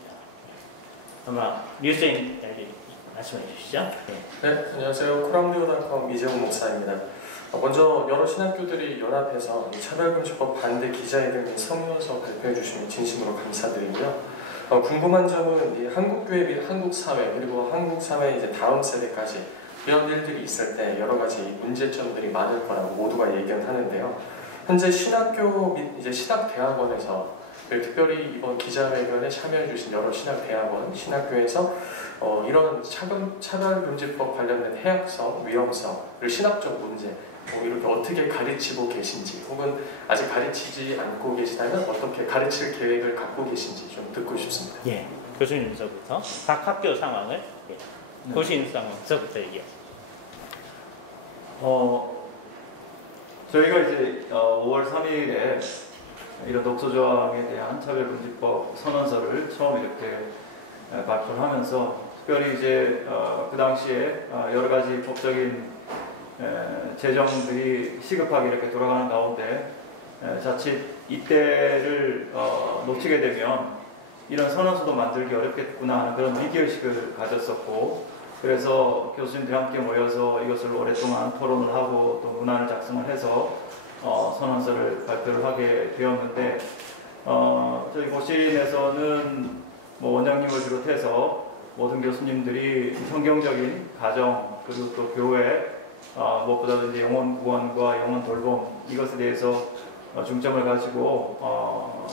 아마 류쌤 말씀해 주시죠. 네, 안녕하세요. 코람디오닷컴 이재훈 목사입니다. 먼저 여러 신학교들이 연합해서 차별금지법 반대 기자회견 및 성명서 발표해 주시면 진심으로 감사드리고요. 궁금한 점은 이 한국교회 및 한국사회 그리고 한국사회 이제 다음 세대까지 이런 일들이 있을 때 여러 가지 문제점들이 많을 거라고 모두가 예견하는데요. 현재 신학교 및 이제 신학대학원에서 특별히 이번 기자회견에 참여해 주신 여러 신학대학원, 신학교에서 이런 차별금지법 관련된 해악성, 위험성을 신학적 문제 이렇게 어떻게 가르치고 계신지 혹은 아직 가르치지 않고 계시다면 어떻게 가르칠 계획을 갖고 계신지 좀 듣고 싶습니다. 예, 교수님서부터 각 학교 상황을 교수님 상황서부터 얘기하시죠. 저희가 이제 5월 3일에 이런 독소조항에 대한 차별금지법 선언서를 처음 이렇게 발표를 하면서 특별히 이제 그 당시에 여러 가지 법적인 재정들이 시급하게 이렇게 돌아가는 가운데 자칫 이때를 놓치게 되면 이런 선언서도 만들기 어렵겠구나 하는 그런 위기의식을 가졌었고 그래서 교수님들이 함께 모여서 이것을 오랫동안 토론을 하고 또 문안을 작성을 해서 선언서를 발표를 하게 되었는데 저희 고신에서는 뭐 원장님을 비롯해서 모든 교수님들이 성경적인 가정 그리고 또 교회 무엇보다도 이제 영혼 구원과 영혼 돌봄 이것에 대해서 중점을 가지고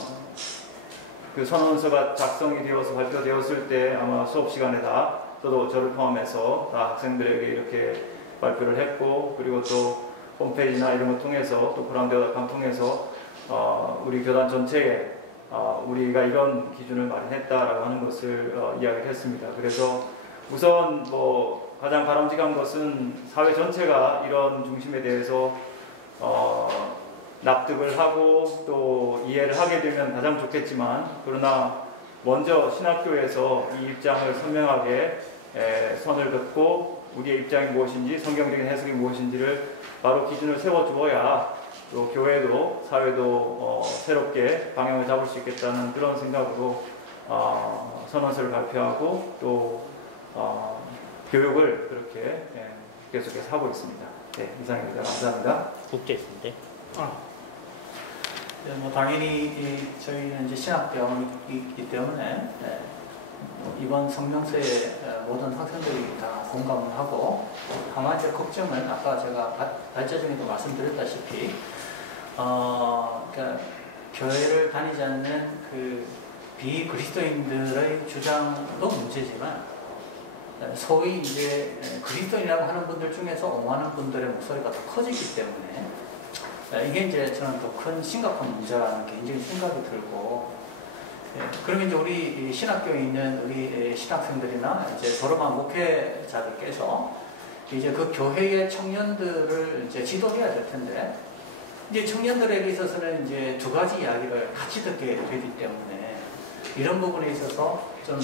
그 선언서가 작성이 되어서 발표되었을 때 아마 수업 시간에다 저도 저를 포함해서 다 학생들에게 이렇게 발표를 했고 그리고 또 홈페이지나 이런 걸 통해서 또 코람디오닷컴 통해서 우리 교단 전체에 우리가 이런 기준을 마련했다라고 하는 것을 이야기를 했습니다. 그래서 우선 뭐 가장 바람직한 것은 사회 전체가 이런 중심에 대해서 납득을 하고 또 이해를 하게 되면 가장 좋겠지만 그러나 먼저 신학교에서 이 입장을 선명하게 선을 긋고 우리의 입장이 무엇인지 성경적인 해석이 무엇인지를 바로 기준을 세워주어야 또 교회도 사회도 새롭게 방향을 잡을 수 있겠다는 그런 생각으로 선언서를 발표하고 또 교육을 그렇게 계속해서 하고 있습니다. 네, 이상입니다. 감사합니다. 국제인데. 네, 뭐 당연히 저희는 이제 신학대학원이기 때문에 이번 성명서에 모든 학생들이 다 공감을 하고 다만 이제 걱정은 아까 제가 발제 중에도 말씀드렸다시피 그러니까 교회를 다니지 않는 그 비그리스도인들의 주장도 문제지만 소위 이제 그리스도인이라고 하는 분들 중에서 옹호하는 분들의 목소리가 더 커지기 때문에 이게 이제 저는 더 큰 심각한 문제라는 개인적인 생각이 들고 그러면 이제 우리 신학교에 있는 우리 신학생들이나 이제 졸업한 목회자들께서 이제 그 교회의 청년들을 이제 지도해야 될 텐데 이제 청년들에게 있어서는 이제 두 가지 이야기를 같이 듣게 되기 때문에 이런 부분에 있어서 좀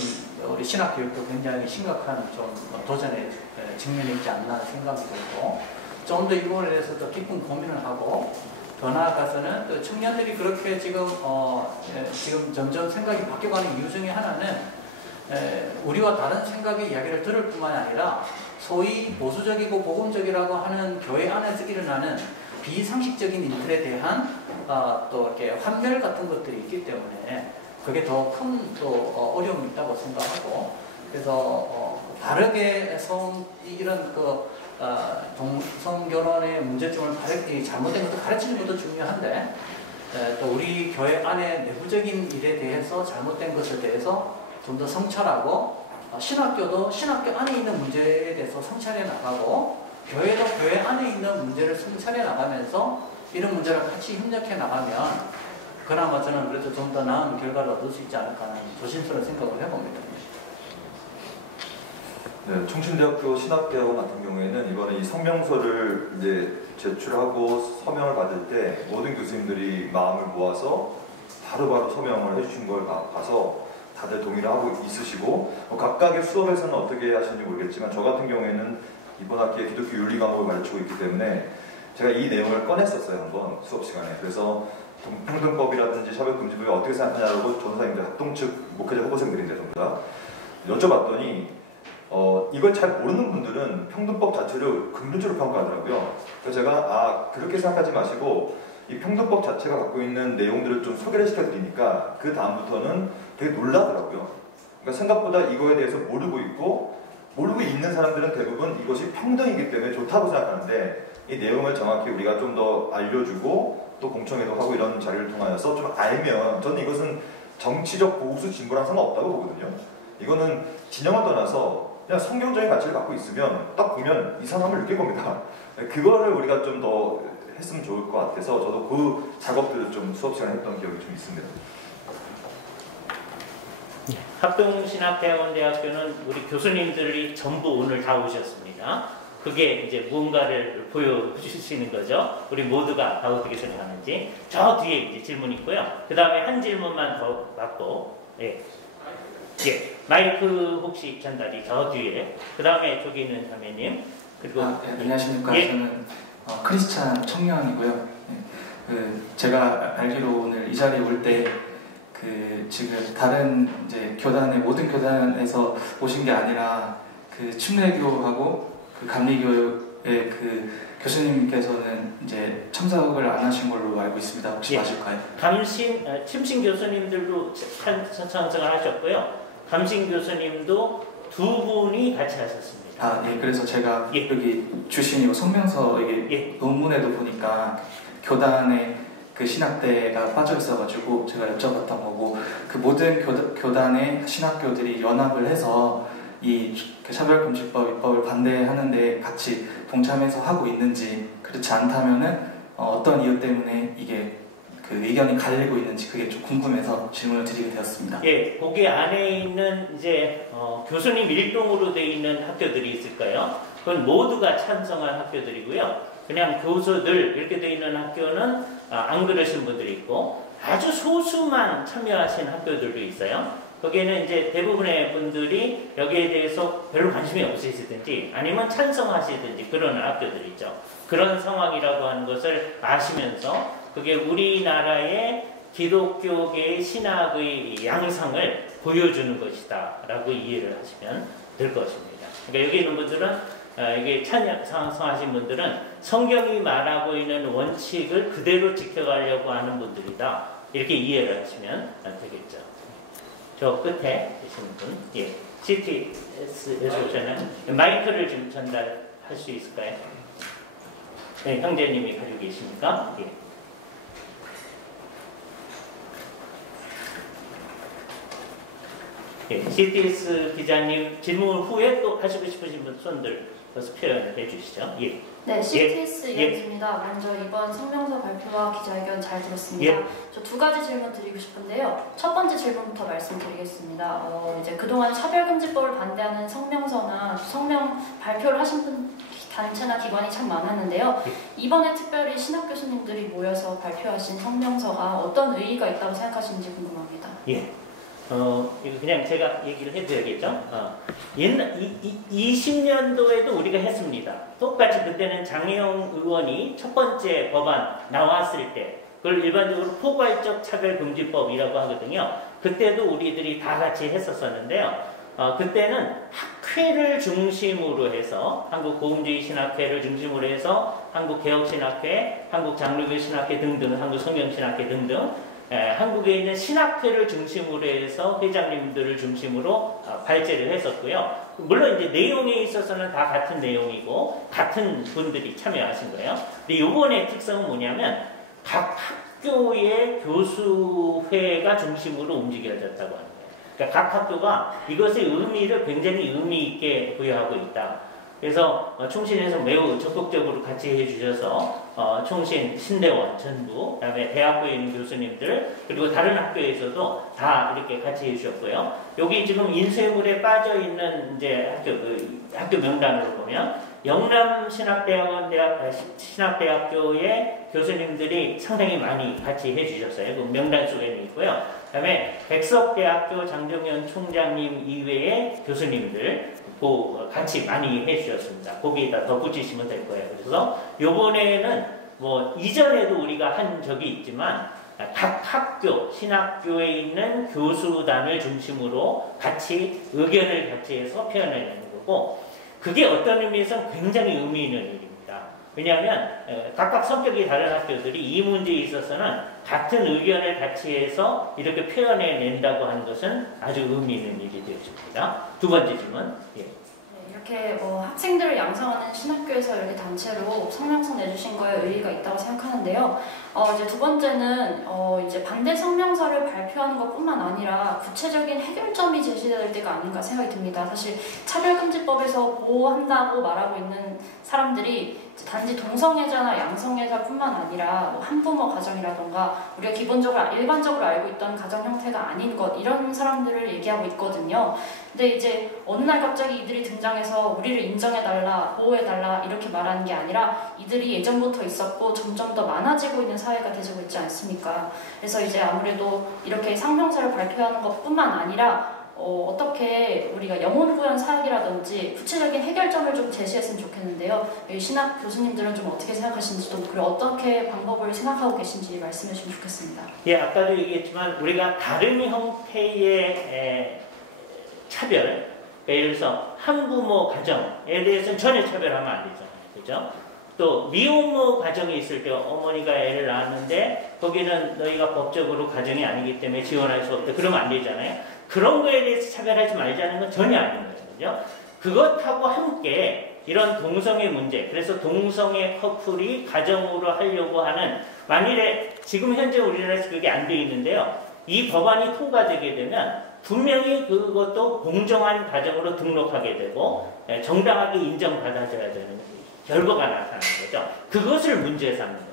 우리 신학교육도 굉장히 심각한 좀 도전의 측면이 있지 않나 생각이 들고 좀 더 이 부분에 대해서 더 깊은 고민을 하고 더 나아가서는 또 청년들이 그렇게 지금 지금 점점 생각이 바뀌어가는 이유 중에 하나는 우리와 다른 생각의 이야기를 들을 뿐만 아니라 소위 보수적이고 복음적이라고 하는 교회 안에서 일어나는 비상식적인 일들에 대한 또 이렇게 환멸 같은 것들이 있기 때문에 그게 더 큰 또 어려움이 있다고 생각하고, 그래서 바르게 이런 동성 결혼의 문제점을 잘못된 것도 가르치는 것도 중요한데, 또 우리 교회 안에 내부적인 일에 대해서 잘못된 것에 대해서 좀 더 성찰하고, 신학교도 신학교 안에 있는 문제에 대해서 성찰해 나가고, 교회도 교회 안에 있는 문제를 성찰해 나가면서 이런 문제를 같이 협력해 나가면 그나마 저는 그래도 좀 더 나은 결과를 얻을 수 있지 않을까 하는 조심스러운 생각을 해봅니다. 네, 충신대학교 신학대학원 같은 경우에는 이번에 이 성명서를 이제 제출하고 서명을 받을 때 모든 교수님들이 마음을 모아서 바로바로 서명을 해주신 걸 봐서 다들 동의를 하고 있으시고, 각각의 수업에서는 어떻게 하시는지 모르겠지만 저 같은 경우에는 이번 학기에 기독교 윤리 과목을 가르치고 있기 때문에 제가 이 내용을 꺼냈었어요, 한번 수업 시간에. 그래서 평등법이라든지 차별금지법이 어떻게 생각하냐고 전사님들 합동 측 목회자 후보생들인데 전부 다 여쭤봤더니 이걸 잘 모르는 분들은 평등법 자체를 긍정적으로 평가하더라고요. 그래서 제가 그렇게 생각하지 마시고 이 평등법 자체가 갖고 있는 내용들을 좀 소개를 시켜드리니까 그 다음부터는 되게 놀라더라고요. 그러니까 생각보다 이거에 대해서 모르고 있는 사람들은 대부분 이것이 평등이기 때문에 좋다고 생각하는데, 이 내용을 정확히 우리가 좀 더 알려주고 또 공청회도 하고 이런 자리를 통하여서 좀 알면, 저는 이것은 정치적 보수 진보랑 상관없다고 보거든요. 이거는 진영을 떠나서 그냥 성경적인 가치를 갖고 있으면 딱 보면 이상함을 느낄 겁니다. 그거를 우리가 좀 더 했으면 좋을 것 같아서 저도 그 작업들을 좀 수업 시간에 했던 기억이 좀 있습니다. 합동신학대학원대학교는 우리 교수님들이 전부 오늘 다 오셨습니다. 그게 이제 무언가를 보여주시는 거죠. 우리 모두가 다 어떻게 생각하는지. 저 뒤에 이제 질문 있고요. 그 다음에 한 질문만 더 받고, 마이크 혹시 전달이 저 뒤에. 그 다음에 저기 있는 자매님. 그리고 안녕하십니까. 저는 크리스찬 청년이고요. 제가 알기로 오늘 이 자리에 올 때 지금 다른 이제 교단의 모든 교단에서 오신 게 아니라 침례교하고 감리교의 교수님께서는 이제 참석을 안 하신 걸로 알고 있습니다. 혹시 맞을까요? 침신 교수님들도 참석을 하셨고요. 감신 교수님도 두 분이 같이 하셨습니다. 네. 그래서 제가 여기 주신 이 성명서 논문에도 보니까 교단의 신학대가 빠져 있어가지고 제가 여쭤봤던 거고, 모든 교단의 신학교들이 연합을 해서 이 차별금지법 입법을 반대하는데 같이 동참해서 하고 있는지, 그렇지 않다면은 어떤 이유 때문에 이게 의견이 갈리고 있는지 그게 좀 궁금해서 질문을 드리게 되었습니다. 거기 안에 있는 이제 교수님 일동으로 되어 있는 학교들이 있을까요? 그건 모두가 찬성한 학교들이고요. 그냥 교수들 이렇게 되어 있는 학교는 안 그러신 분들이 있고, 아주 소수만 참여하신 학교들도 있어요. 거기에는 이제 대부분의 분들이 여기에 대해서 별로 관심이 없으시든지 아니면 찬성하시든지 그런 학교들이 있죠. 그런 상황이라고 하는 것을 아시면서 그게 우리나라의 기독교계의 신학의 양상을 보여주는 것이다 라고 이해를 하시면 될 것입니다. 그러니까 여기 있는 분들은 이게 찬성하신 분들은 성경이 말하고 있는 원칙을 그대로 지켜가려고 하는 분들이다, 이렇게 이해를 하시면 되겠죠. 저 끝에 계시는 분, CTS에서 오셨나요? 마이크를 좀 전달할 수 있을까요? 네, 형제님이 가지고 계십니까? CTS 기자님 질문 후에 또 하시고 싶으신 분 손들 표현해 주시죠. 네, CTS 이현주입니다. 먼저 이번 성명서 발표와 기자회견 잘 들었습니다. 저 두 가지 질문 드리고 싶은데요. 첫 번째 질문부터 말씀드리겠습니다. 이제 그동안 차별금지법을 반대하는 성명서나 성명 발표를 하신 분 단체나 기관이 참 많았는데요. 이번에 특별히 신학 교수님들이 모여서 발표하신 성명서가 어떤 의의가 있다고 생각하시는지 궁금합니다. 이거 그냥 제가 얘기를 해드려야겠죠. 옛날 20년도에도 우리가 했습니다. 똑같이 그때는 장혜영 의원이 첫 번째 법안 나왔을 때 그걸 일반적으로 포괄적 차별금지법이라고 하거든요. 그때도 우리들이 다 같이 했었었는데요. 그때는 학회를 중심으로 해서 한국보험주의신학회를 중심으로 해서 한국개혁신학회, 한국장로교신학회 등등, 한국성경신학회 등등 한국에 있는 신학회를 중심으로 해서 회장님들을 중심으로 발제를 했었고요. 물론 이제 내용에 있어서는 다 같은 내용이고 같은 분들이 참여하신 거예요. 근데 이번의 특성은 뭐냐면 각 학교의 교수회가 중심으로 움직여졌다고 합니다. 그러니까 각 학교가 이것의 의미를 굉장히 의미 있게 부여하고 있다. 그래서 총신에서 매우 적극적으로 같이 해주셔서 총신, 신대원 전부, 그다음에 대학교에 있는 교수님들 그리고 다른 학교에서도 다 이렇게 같이 해주셨고요. 여기 지금 인쇄물에 빠져 있는 이제 학교 명단으로 보면 영남신학대학원 신학대학교의 교수님들이 상당히 많이 같이 해주셨어요. 그 명단 속에는 있고요. 그다음에 백석대학교 장정현 총장님 이외의 교수님들 같이 많이 해주셨습니다. 거기에다 덧붙이시면 될 거예요. 그래서 요번에는 뭐 이전에도 우리가 한 적이 있지만 각 학교, 신학교에 있는 교수단을 중심으로 같이 의견을 같이 해서 표현해내는 거고 그게 어떤 의미에서는 굉장히 의미 있는 일입니다. 왜냐하면 각각 성격이 다른 학교들이 이 문제에 있어서는 같은 의견을 같이 해서 이렇게 표현해낸다고 하는 것은 아주 의미 있는 일이 되어집니다. 두 번째 질문. 예. 이렇게 학생들을 양성하는 신학교에서 이렇게 단체로 성명서 내주신 거에 의의가 있다고 생각하는데요. 이제 두 번째는 이제 반대 성명서를 발표하는 것뿐만 아니라 구체적인 해결점이 제시될 때가 아닌가 생각이 듭니다. 사실 차별금지법에서 보호한다고 말하고 있는 사람들이 단지 동성애자나 양성애자뿐만 아니라 뭐 한부모 가정이라던가 우리가 기본적으로 일반적으로 알고 있던 가정 형태가 아닌 것 이런 사람들을 얘기하고 있거든요. 근데 이제 어느 날 갑자기 이들이 등장해서 우리를 인정해달라, 보호해달라 이렇게 말하는 게 아니라 이들이 예전부터 있었고 점점 더 많아지고 있는 사회가 되고 있지 않습니까? 그래서 이제 아무래도 이렇게 상명서를 발표하는 것뿐만 아니라 어떻게 우리가 영혼구현 사역이라든지 구체적인 해결점을 좀 제시했으면 좋겠는데요. 신학 교수님들은 좀 어떻게 생각하시는지도 그리고 어떻게 방법을 생각하고 계신지 말씀해 주시면 좋겠습니다. 예, 아까도 얘기했지만 우리가 다른 형태의 차별, 그러니까 예를 들어서 한부모 가정에 대해서는 전혀 차별하면 안 되죠. 그죠? 또 미혼모 가정이 있을 때 어머니가 애를 낳았는데 거기는 너희가 법적으로 가정이 아니기 때문에 지원할 수 없다. 그러면 안 되잖아요. 그런 거에 대해서 차별하지 말자는 건 전혀 아닌 거거든요. 그것하고 함께 이런 동성애 문제, 그래서 동성애 커플이 가정으로 하려고 하는 만일에 지금 현재 우리나라에서 그게 안 돼 있는데요. 이 법안이 통과되게 되면 분명히 그것도 공정한 가정으로 등록하게 되고 정당하게 인정받아줘야 되는 결과가 나타나는 거죠. 그것을 문제 삼는 겁니다.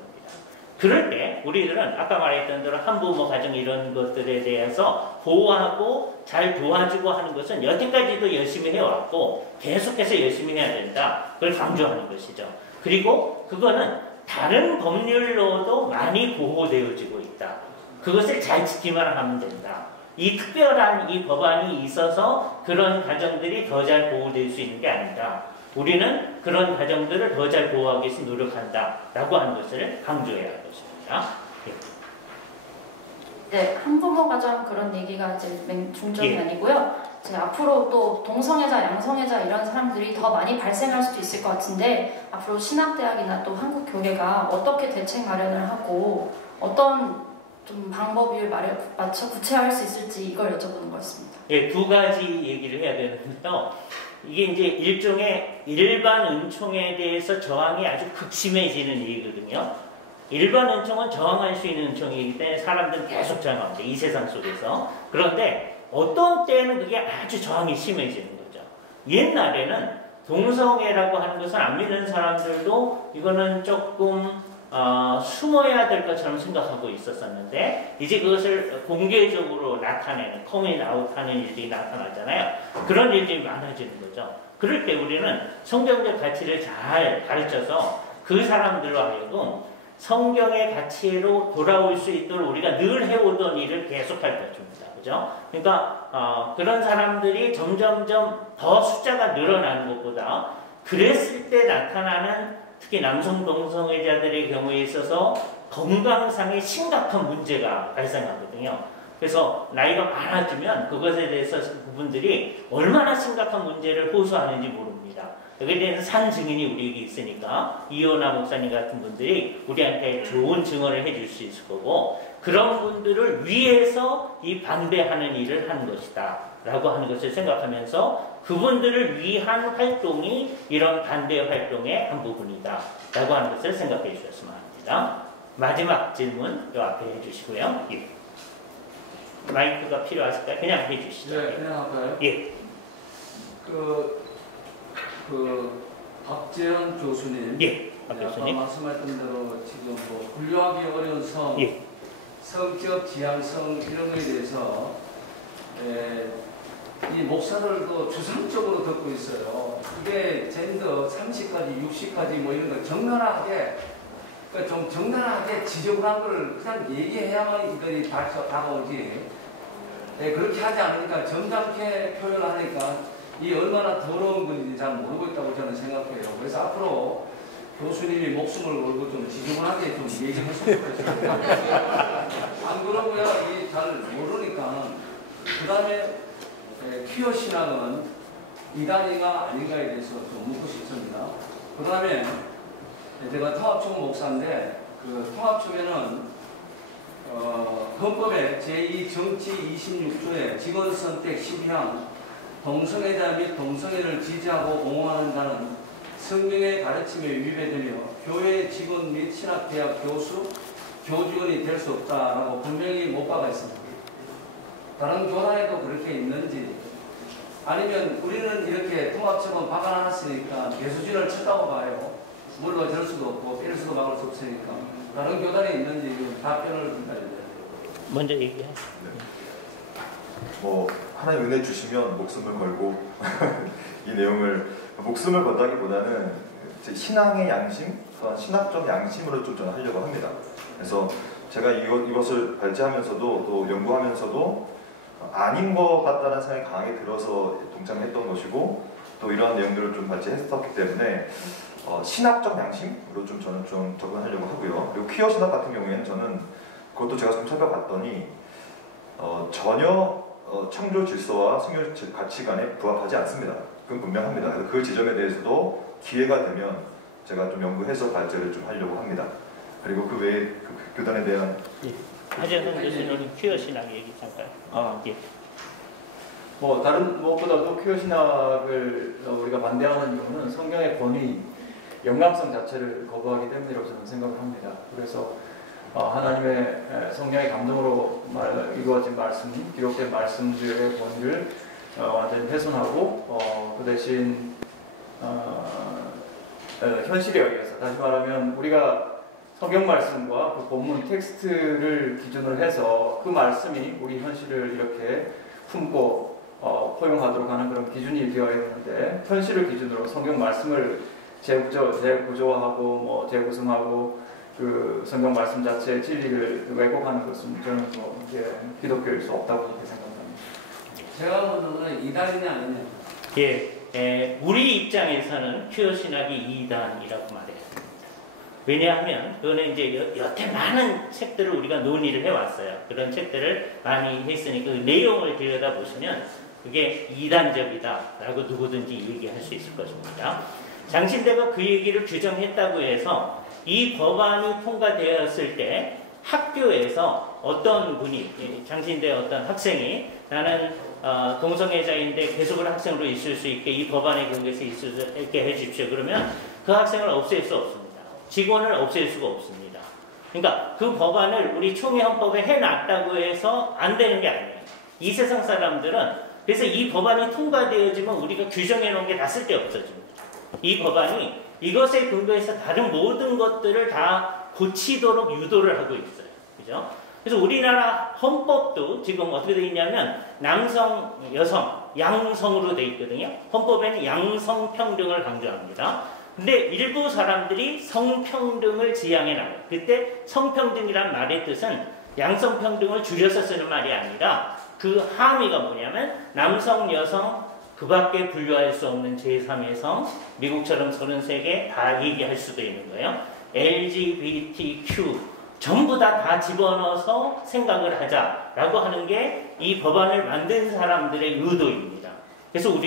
그럴 때 우리들은 아까 말했던 대로 한부모 가정 이런 것들에 대해서 보호하고 잘 도와주고 하는 것은 여태까지도 열심히 해왔고 계속해서 열심히 해야 된다. 그걸 강조하는 것이죠. 그리고 그거는 다른 법률로도 많이 보호되어지고 있다. 그것을 잘 지키만 하면 된다. 이 특별한 이 법안이 있어서 그런 가정들이 더 잘 보호될 수 있는 게 아니다. 우리는 그런 가정들을 더 잘 보호하기 위해서 노력한다. 라고 하는 것을 강조해야 할 것입니다. 예. 네, 한부모 가정 그런 얘기가 이제 중점이 예. 아니고요. 이제 앞으로 또 동성애자, 양성애자 이런 사람들이 더 많이 발생할 수도 있을 것 같은데 앞으로 신학대학이나 또 한국교계가 어떻게 대책 마련을 하고 어떤 좀 방법을 맞춰 구체화할 수 있을지 이걸 여쭤보는 거였습니다. 예, 두 가지 얘기를 해야 되는데요. 이게 이제 일종의 일반 은총에 대해서 저항이 아주 극심해지는 일이거든요. 일반 은총은 저항할 수 있는 은총이기 때문에 사람들은 계속 저항합니다. 이 세상 속에서. 그런데 어떤 때는 그게 아주 저항이 심해지는 거죠. 옛날에는 동성애라고 하는 것은 안 믿는 사람들도 이거는 조금 숨어야 될 것처럼 생각하고 있었었는데 이제 그것을 공개적으로 나타내는 커밍아웃하는 일들이 나타나잖아요. 그런 일들이 많아지는 거죠. 그럴 때 우리는 성경적 가치를 잘 가르쳐서 그 사람들로 하여금 성경의 가치로 돌아올 수 있도록 우리가 늘 해오던 일을 계속할 것입니다. 그죠? 그러니까 그런 사람들이 점점점 더 숫자가 늘어나는 것보다 그랬을 때 나타나는 특히 남성 동성애자들의 경우에 있어서 건강상의 심각한 문제가 발생하거든요. 그래서 나이가 많아지면 그것에 대해서 그분들이 얼마나 심각한 문제를 호소하는지 모릅니다. 여기에 대해서 산 증인이 우리에게 있으니까 이호나 목사님 같은 분들이 우리한테 좋은 증언을 해줄 수 있을 거고, 그런 분들을 위해서 이 반대하는 일을 하는 것이다 라고 하는 것을 생각하면서 그분들을 위한 활동이 이런 반대 활동의 한 부분이다 라고 하는 것을 생각해 주셨으면 합니다. 마지막 질문 요 앞에 해주시고요. 예. 마이크가 필요하실까요? 그냥 해주시죠. 네, 그냥 할까요? 예. 박재현 교수님. 예, 박 교수님. 아까 말씀하셨던 대로 지금 뭐 분류하기 어려운 성, 예. 성격 지향성 이런 거에 대해서 이 목사들도 주상적으로 듣고 있어요. 이게 젠더 30까지, 60까지 뭐 이런 거 정연하게, 그러니까 좀 정연하게 지적한 걸 그냥 얘기해야만 이들이 다가오지. 그렇게 하지 않으니까 점잖게 표현하니까 이 얼마나 더러운 건지 잘 모르고 있다고 저는 생각해요. 그래서 앞으로 교수님이 목숨을 걸고 좀 지저분하게 좀 얘기했으면 좋겠어요. 안 그러고야 이 잘 모르니까. 그 다음에 퀴어 신앙은 이단이가 아닌가에 대해서 좀 묻고 싶습니다. 그 다음에 제가 통합총 목사인데 그 통합총에는 헌법의 제2정치 26조에 직원 선택 12항 동성애자 및 동성애를 지지하고 옹호한다는 성경의 가르침에 위배되며 교회 직원 및 신학대학 교수, 교직원이 될 수 없다라고 분명히 못 박아 있습니다. 다른 교단에도 그렇게 있는지, 아니면 우리는 이렇게 통합처럼 박아놨으니까 개수진을 쳤다고 봐요. 물로 절 수도 없고 뺄 수도 막을 수 없으니까. 다른 교단에 있는지 답변을 드려야 먼저 얘기해. 하나님 은혜 주시면 목숨을 걸고 이 내용을 목숨을 건다기보다는 신앙의 양심, 신학적 양심으로 좀 저는 하려고 합니다. 그래서 제가 이것을 발제하면서도 또 연구하면서도 아닌 것 같다는 생각이 강하게 들어서 동참했던 것이고, 또 이러한 내용들을 좀 발제했었기 때문에 신학적 양심으로 좀 저는 좀 접근하려고 하고요. 그리고 퀴어 신학 같은 경우에는 저는 그것도 제가 좀 살펴봤더니 전혀 창조 질서와 성경 가치관에 부합하지 않습니다. 그건 분명합니다. 그래서 그 지점에 대해서도 기회가 되면 제가 좀 연구해서 발제를 좀 하려고 합니다. 그리고 그 외에 그 교단에 대한 하재성 교수님 퀴어 신학 얘기 잠깐. 예. 뭐 다른 무엇보다도 퀴어 신학을 우리가 반대하는 이유는 성경의 권위, 영감성 자체를 거부하기 때문이라고 저는 생각을 합니다. 그래서 하나님의 성령의 감동으로 이루어진 말씀, 기록된 말씀들의 권위를 완전히 훼손하고 그 대신 현실에 의해서, 다시 말하면 우리가 성경 말씀과 그 본문 텍스트를 기준으로 해서 그 말씀이 우리 현실을 이렇게 품고 포용하도록 하는 그런 기준이 되어야 되는데, 현실을 기준으로 성경 말씀을 재구조화하고 뭐 재구성하고 그 성경 말씀 자체의 진리를 왜곡하는 것은 저는 뭐 이제 기독교일 수 없다고 그렇게 생각합니다. 제가 보는 건 이단이냐 아니냐. 예, 우리 입장에서는 퀴어 신학이 이단이라고 말해요. 왜냐하면 그거는 이제 여태 많은 책들을 우리가 논의를 해왔어요. 그런 책들을 많이 했으니까 그 내용을 들여다보시면 그게 이단적이다라고 누구든지 얘기할 수 있을 것입니다. 장신대가 그 얘기를 규정했다고 해서 이 법안이 통과되었을 때 학교에서 어떤 분이, 장신대 어떤 학생이 나는 동성애자인데 계속을 학생으로 있을 수 있게 이 법안의 근거에서 있을 수 있게 해주십시오. 그러면 그 학생을 없앨 수 없습니다. 직원을 없앨 수가 없습니다. 그러니까 그 법안을 우리 총회 헌법에 해놨다고 해서 안 되는 게 아니에요. 이 세상 사람들은 그래서 이 법안이 통과되어지면 우리가 규정해 놓은 게 다 쓸데없어집니다. 이 법안이 이것에 근거해서 다른 모든 것들을 다 고치도록 유도를 하고 있어요. 그죠? 그래서 우리나라 헌법도 지금 어떻게 되어 있냐면 남성, 여성, 양성으로 되어 있거든요. 헌법에는 양성평등을 강조합니다. 근데 일부 사람들이 성평등을 지향해 나가요. 그때 성평등이란 말의 뜻은 양성평등을 줄여서 쓰는 말이 아니라 그 함의가 뭐냐면 남성, 여성 그밖에 분류할 수 없는 제3의 성, 미국처럼 33개 다 얘기할 수도 있는 거예요. LGBTQ 전부 다 집어넣어서 생각을 하자라고 하는 게 이 법안을 만든 사람들의 의도입니다. 그래서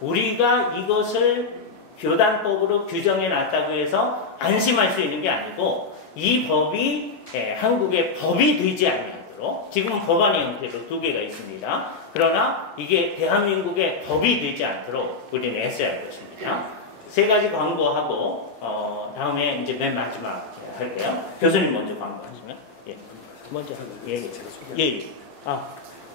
우리가 이것을 교단법으로 규정해 놨다고 해서 안심할 수 있는 게 아니고 이 법이 한국의 법이 되지 않도록 지금은 법안의 형태로 2개가 있습니다. 그러나 이게 대한민국의 법이 되지 않도록 우리는 애써야 할 것입니다. 3가지 광고하고 다음에 이제 맨 마지막 할게요. 교수님 먼저 광고하시면 먼저 하고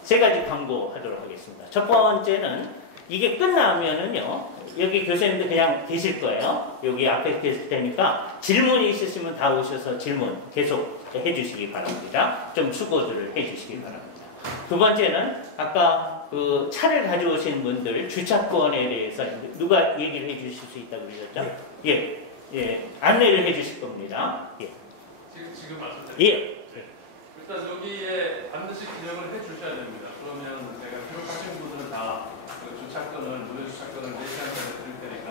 3가지 광고하도록 하겠습니다. 첫 번째는 이게 끝나면은요 여기 교수님도 그냥 계실 거예요. 여기 앞에 계실 테니까 질문이 있으시면 다 오셔서 질문 계속 해주시기 바랍니다. 좀 수고들을 해주시기 바랍니다. 2번째는 아까 그 차를 가져오신 분들 주차권에 대해서 누가 얘기를 해주실 수 있다고 그러셨죠? 안내를 해주실 겁니다. 지금 말씀드릴게요. 예. 일단 여기에 반드시 기념을 해주셔야 됩니다. 그러면 제가 기록하신 분들은 다 그 주차권을, 무료 주차권을 4시간까지 드릴 테니까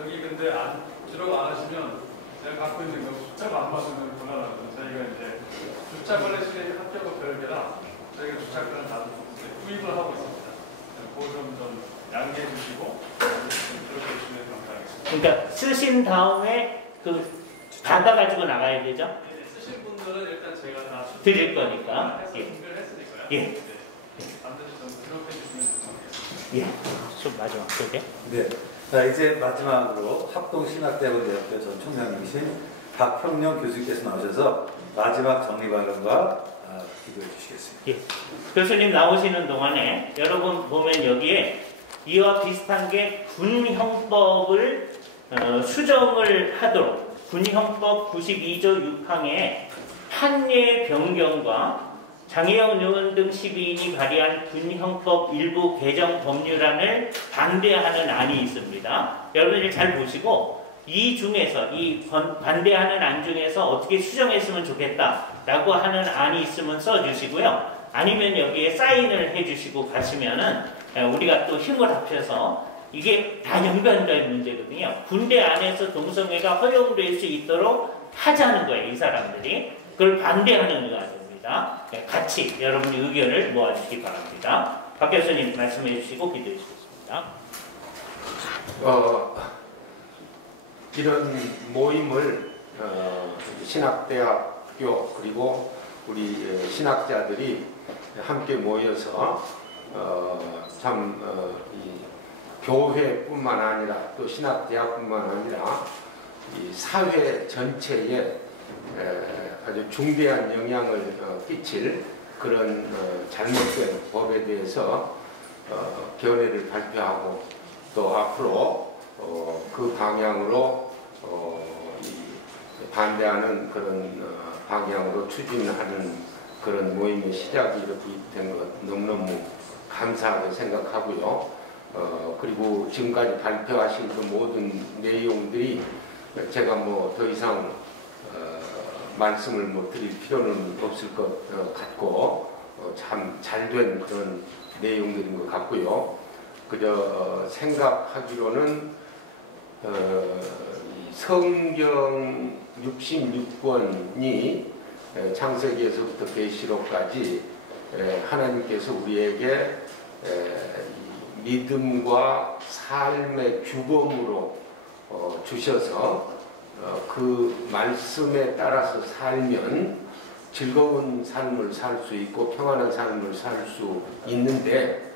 여기 근데 기록 안 하시면 제가 갖고 있는 거 숫자가 안 맞으면 곤란하거든요. 저희가 이제 주차권의 실행 합격과 별개라 저희가 주차권을 다 구입을 하고 있습니다. 그 점 좀 양해해 주시고 기록해 주시면 감사하겠습니다. 그러니까 쓰신 다음에 받아가지고 나가야 되죠? 쓰신 분들은 일단 제가 다 드릴 거니까. 준비를 했으니까요. 예. 반드시 좀 기록해 주시면 좋겠습니다. 좀 마지막 소개. 네. 자, 이제 마지막으로 합동신학대학원대학교 전 총장님이신 박형룡 교수님께서 나오셔서 마지막 정리 발언과 기도해 주시겠습니다. 교수님 나오시는 동안에 여러분 보면 여기에 이와 비슷한 게 군형법을 수정을 하도록 군형법 92조 6항에 판례 변경과 장혜영 의원 등 12인이 발의한 군형법 일부 개정 법률안을 반대하는 안이 있습니다. 여러분들 잘 보시고 이 중에서 반대하는 안 중에서 어떻게 수정했으면 좋겠다라고 하는 안이 있으면 써주시고요. 아니면 여기에 사인을 해주시고 가시면은 우리가 또 힘을 합쳐서 이게 다 연관된 문제거든요. 군대 안에서 동성애가 허용될 수 있도록 하자는 거예요. 이 사람들이. 그걸 반대하는 의안입니다. 같이 여러분의 의견을 모아주시기 바랍니다. 박 교수님 말씀해 주시고 기도해 주시겠습니다. 이런 모임을 신학대학교 그리고 우리 신학자들이 함께 모여서 이 교회뿐만 아니라 또 신학대학뿐만 아니라 이 사회 전체에 아주 중대한 영향을 끼칠 그런 잘못된 법에 대해서 견해를 발표하고 또 앞으로 그 방향으로 반대하는 그런 방향으로 추진하는 그런 모임의 시작이 이렇게 된 것 너무너무 감사하게 생각하고요. 그리고 지금까지 발표하신 그 모든 내용들이 제가 뭐 더 이상 말씀을 드릴 필요는 없을 것 같고 참 잘된 그런 내용들인 것 같고요. 그저 생각하기로는 성경 66권이 창세기에서부터 계시록까지 하나님께서 우리에게 믿음과 삶의 규범으로 주셔서 그 말씀에 따라서 살면 즐거운 삶을 살 수 있고 평안한 삶을 살 수 있는데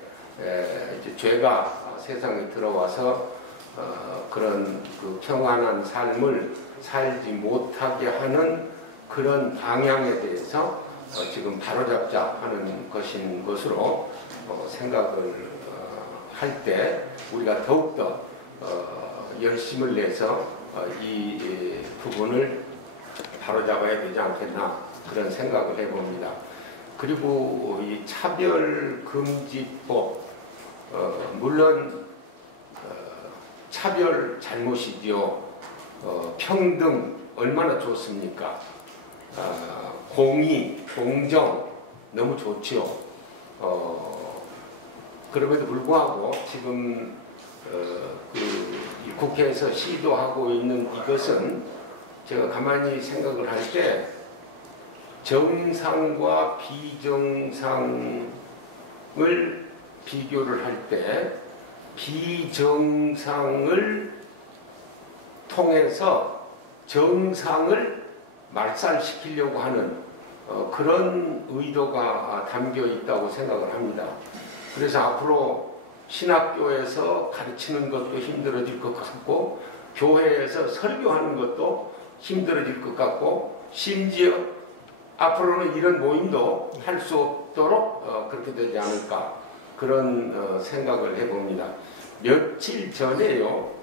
이제 죄가 세상에 들어와서 그런 그 평안한 삶을 살지 못하게 하는 그런 방향에 대해서 지금 바로잡자 하는 것인 것으로 생각을 할 때 우리가 더욱더 열심을 내서 이 부분을 바로잡아야 되지 않겠나 그런 생각을 해봅니다. 그리고 이 차별금지법 물론 차별 잘못이지요. 평등 얼마나 좋습니까? 공의, 공정 너무 좋지요. 그럼에도 불구하고 지금 이 국회에서 시도하고 있는 이것은 제가 가만히 생각을 할 때 정상과 비정상을 비교를 할 때 비정상을 통해서 정상을 말살시키려고 하는 그런 의도가 담겨 있다고 생각을 합니다. 그래서 앞으로 신학교에서 가르치는 것도 힘들어질 것 같고 교회에서 설교하는 것도 힘들어질 것 같고 심지어 앞으로는 이런 모임도 할 수 없도록 그렇게 되지 않을까 그런 생각을 해봅니다. 며칠 전에요.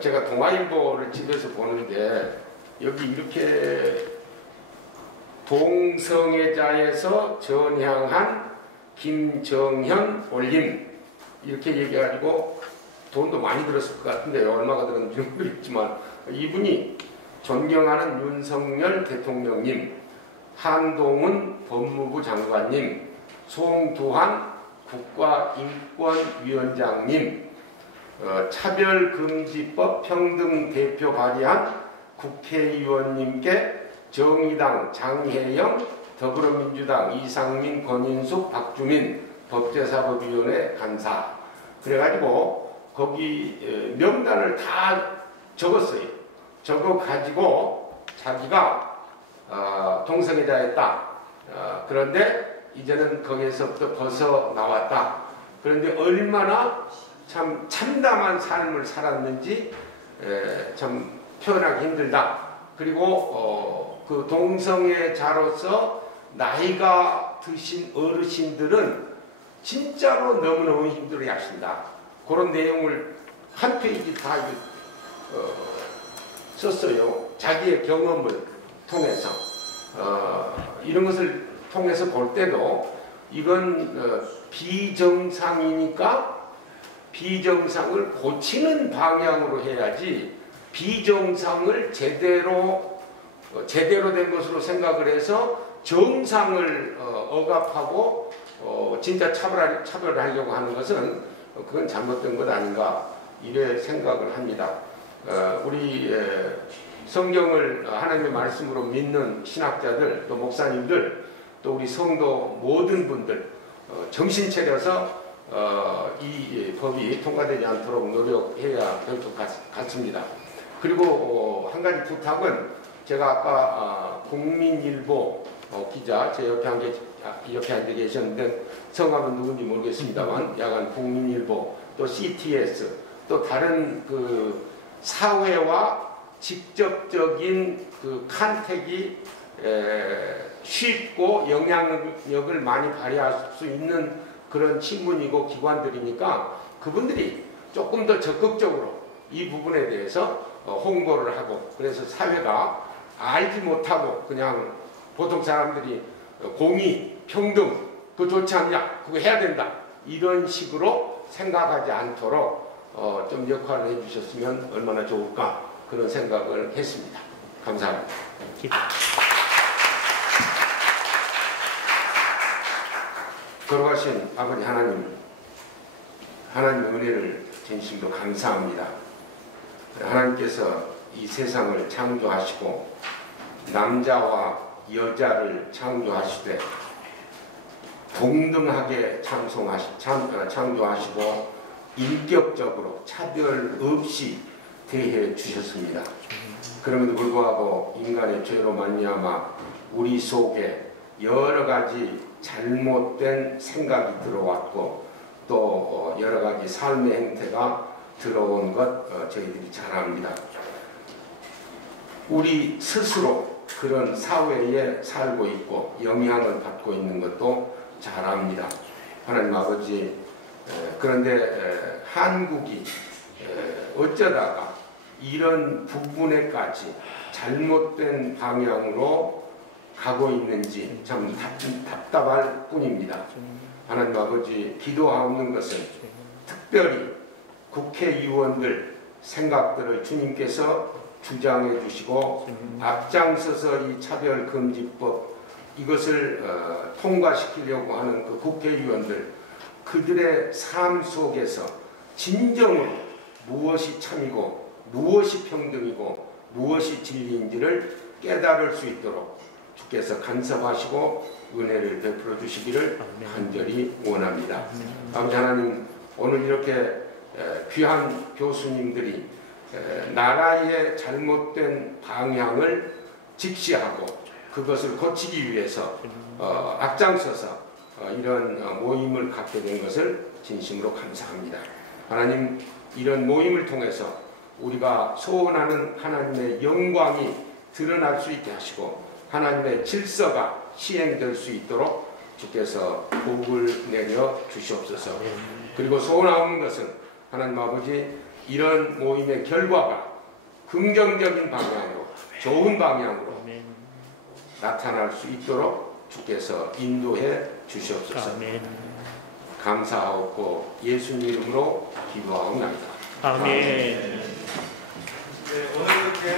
제가 동아일보를 집에서 보는데 여기 이렇게 동성애자에서 전향한 김정현 올림 이렇게 얘기해가지고 돈도 많이 들었을 것 같은데요. 얼마가 들었는지 모르겠지만 이분이 존경하는 윤석열 대통령님, 한동훈 법무부 장관님, 송두환 국가인권위원장님, 차별금지법 평등대표 발의한 국회의원님께 정의당 장혜영, 더불어민주당 이상민, 권인숙, 박주민 법제사법위원회 간사 그래가지고 거기 명단을 다 적었어요. 적어가지고 자기가 동성애자였다. 그런데 이제는 거기에서부터 벗어나왔다. 그런데 얼마나 참 참담한 삶을 살았는지 참 표현하기 힘들다. 그리고 그 동성애자로서 나이가 드신 어르신들은 진짜로 너무너무 힘들어 하신다. 그런 내용을 한 페이지 다 썼어요. 자기의 경험을 통해서 이런 것을 통해서 볼 때도 이건 비정상이니까 비정상을 고치는 방향으로 해야지 비정상을 제대로 된 것으로 생각을 해서 정상을 억압하고 진짜 차별하려고 하는 것은 그건 잘못된 것 아닌가 이래 생각을 합니다. 우리 성경을 하나님의 말씀으로 믿는 신학자들 또 목사님들 또 우리 성도 모든 분들 정신 차려서 이 법이 통과되지 않도록 노력해야 될 것 같습니다. 그리고 한 가지 부탁은 제가 아까 국민일보 기자 제 옆에 앉아 계셨는데 성함은 누군지 모르겠습니다만 야간 국민일보 또 CTS 또 다른 그 사회와 직접적인 그 컨택이 쉽고 영향력을 많이 발휘할 수 있는 그런 신문이고 기관들이니까 그분들이 조금 더 적극적으로 이 부분에 대해서 홍보를 하고 그래서 사회가 알지 못하고 그냥 보통 사람들이 공의, 평등 그거 좋지 않냐 그거 해야 된다 이런 식으로 생각하지 않도록 좀 역할을 해주셨으면 얼마나 좋을까 그런 생각을 했습니다. 감사합니다. 걸어가신 아버지 하나님의 은혜를 진심으로 감사합니다. 하나님께서 이 세상을 창조하시고 남자와 여자를 창조하시되 동등하게 창조하시고 인격적으로 차별 없이 대해 주셨습니다. 그럼에도 불구하고 인간의 죄로 말미암아 우리 속에 여러 가지 잘못된 생각이 들어왔고 또 여러 가지 삶의 행태가 들어온 것 저희들이 잘 압니다. 우리 스스로 그런 사회에 살고 있고 영향을 받고 있는 것도 잘 압니다. 하나님 아버지 그런데 한국이 어쩌다가 이런 부분에까지 잘못된 방향으로 가고 있는지 참 답답할 뿐입니다. 하나님 아버지 기도하옵는 것은 특별히 국회의원들 생각들을 주님께서 주장해 주시고 앞장서서 이 차별금지법 이것을 통과시키려고 하는 그 국회의원들, 그들의 삶 속에서 진정으로 무엇이 참이고 무엇이 평등이고 무엇이 진리인지를 깨달을 수 있도록 주께서 간섭하시고 은혜를 베풀어 주시기를 간절히 원합니다. 아버지 하나님, 오늘 이렇게 귀한 교수님들이 나라의 잘못된 방향을 직시하고 그것을 고치기 위해서 앞장서서 이런 모임을 갖게 된 것을 진심으로 감사합니다. 하나님, 이런 모임을 통해서 우리가 소원하는 하나님의 영광이 드러날 수 있게 하시고 하나님의 질서가 시행될 수 있도록 주께서 복을 내려 주시옵소서. 그리고 소원하는 것은 하나님 아버지, 이런 모임의 결과가 긍정적인 방향으로, 좋은 방향으로 나타날 수 있도록 주께서 인도해 주시옵소서. 감사하옵고 예수님 이름으로 기도하옵나이다. 아멘. 네, 오늘 이렇게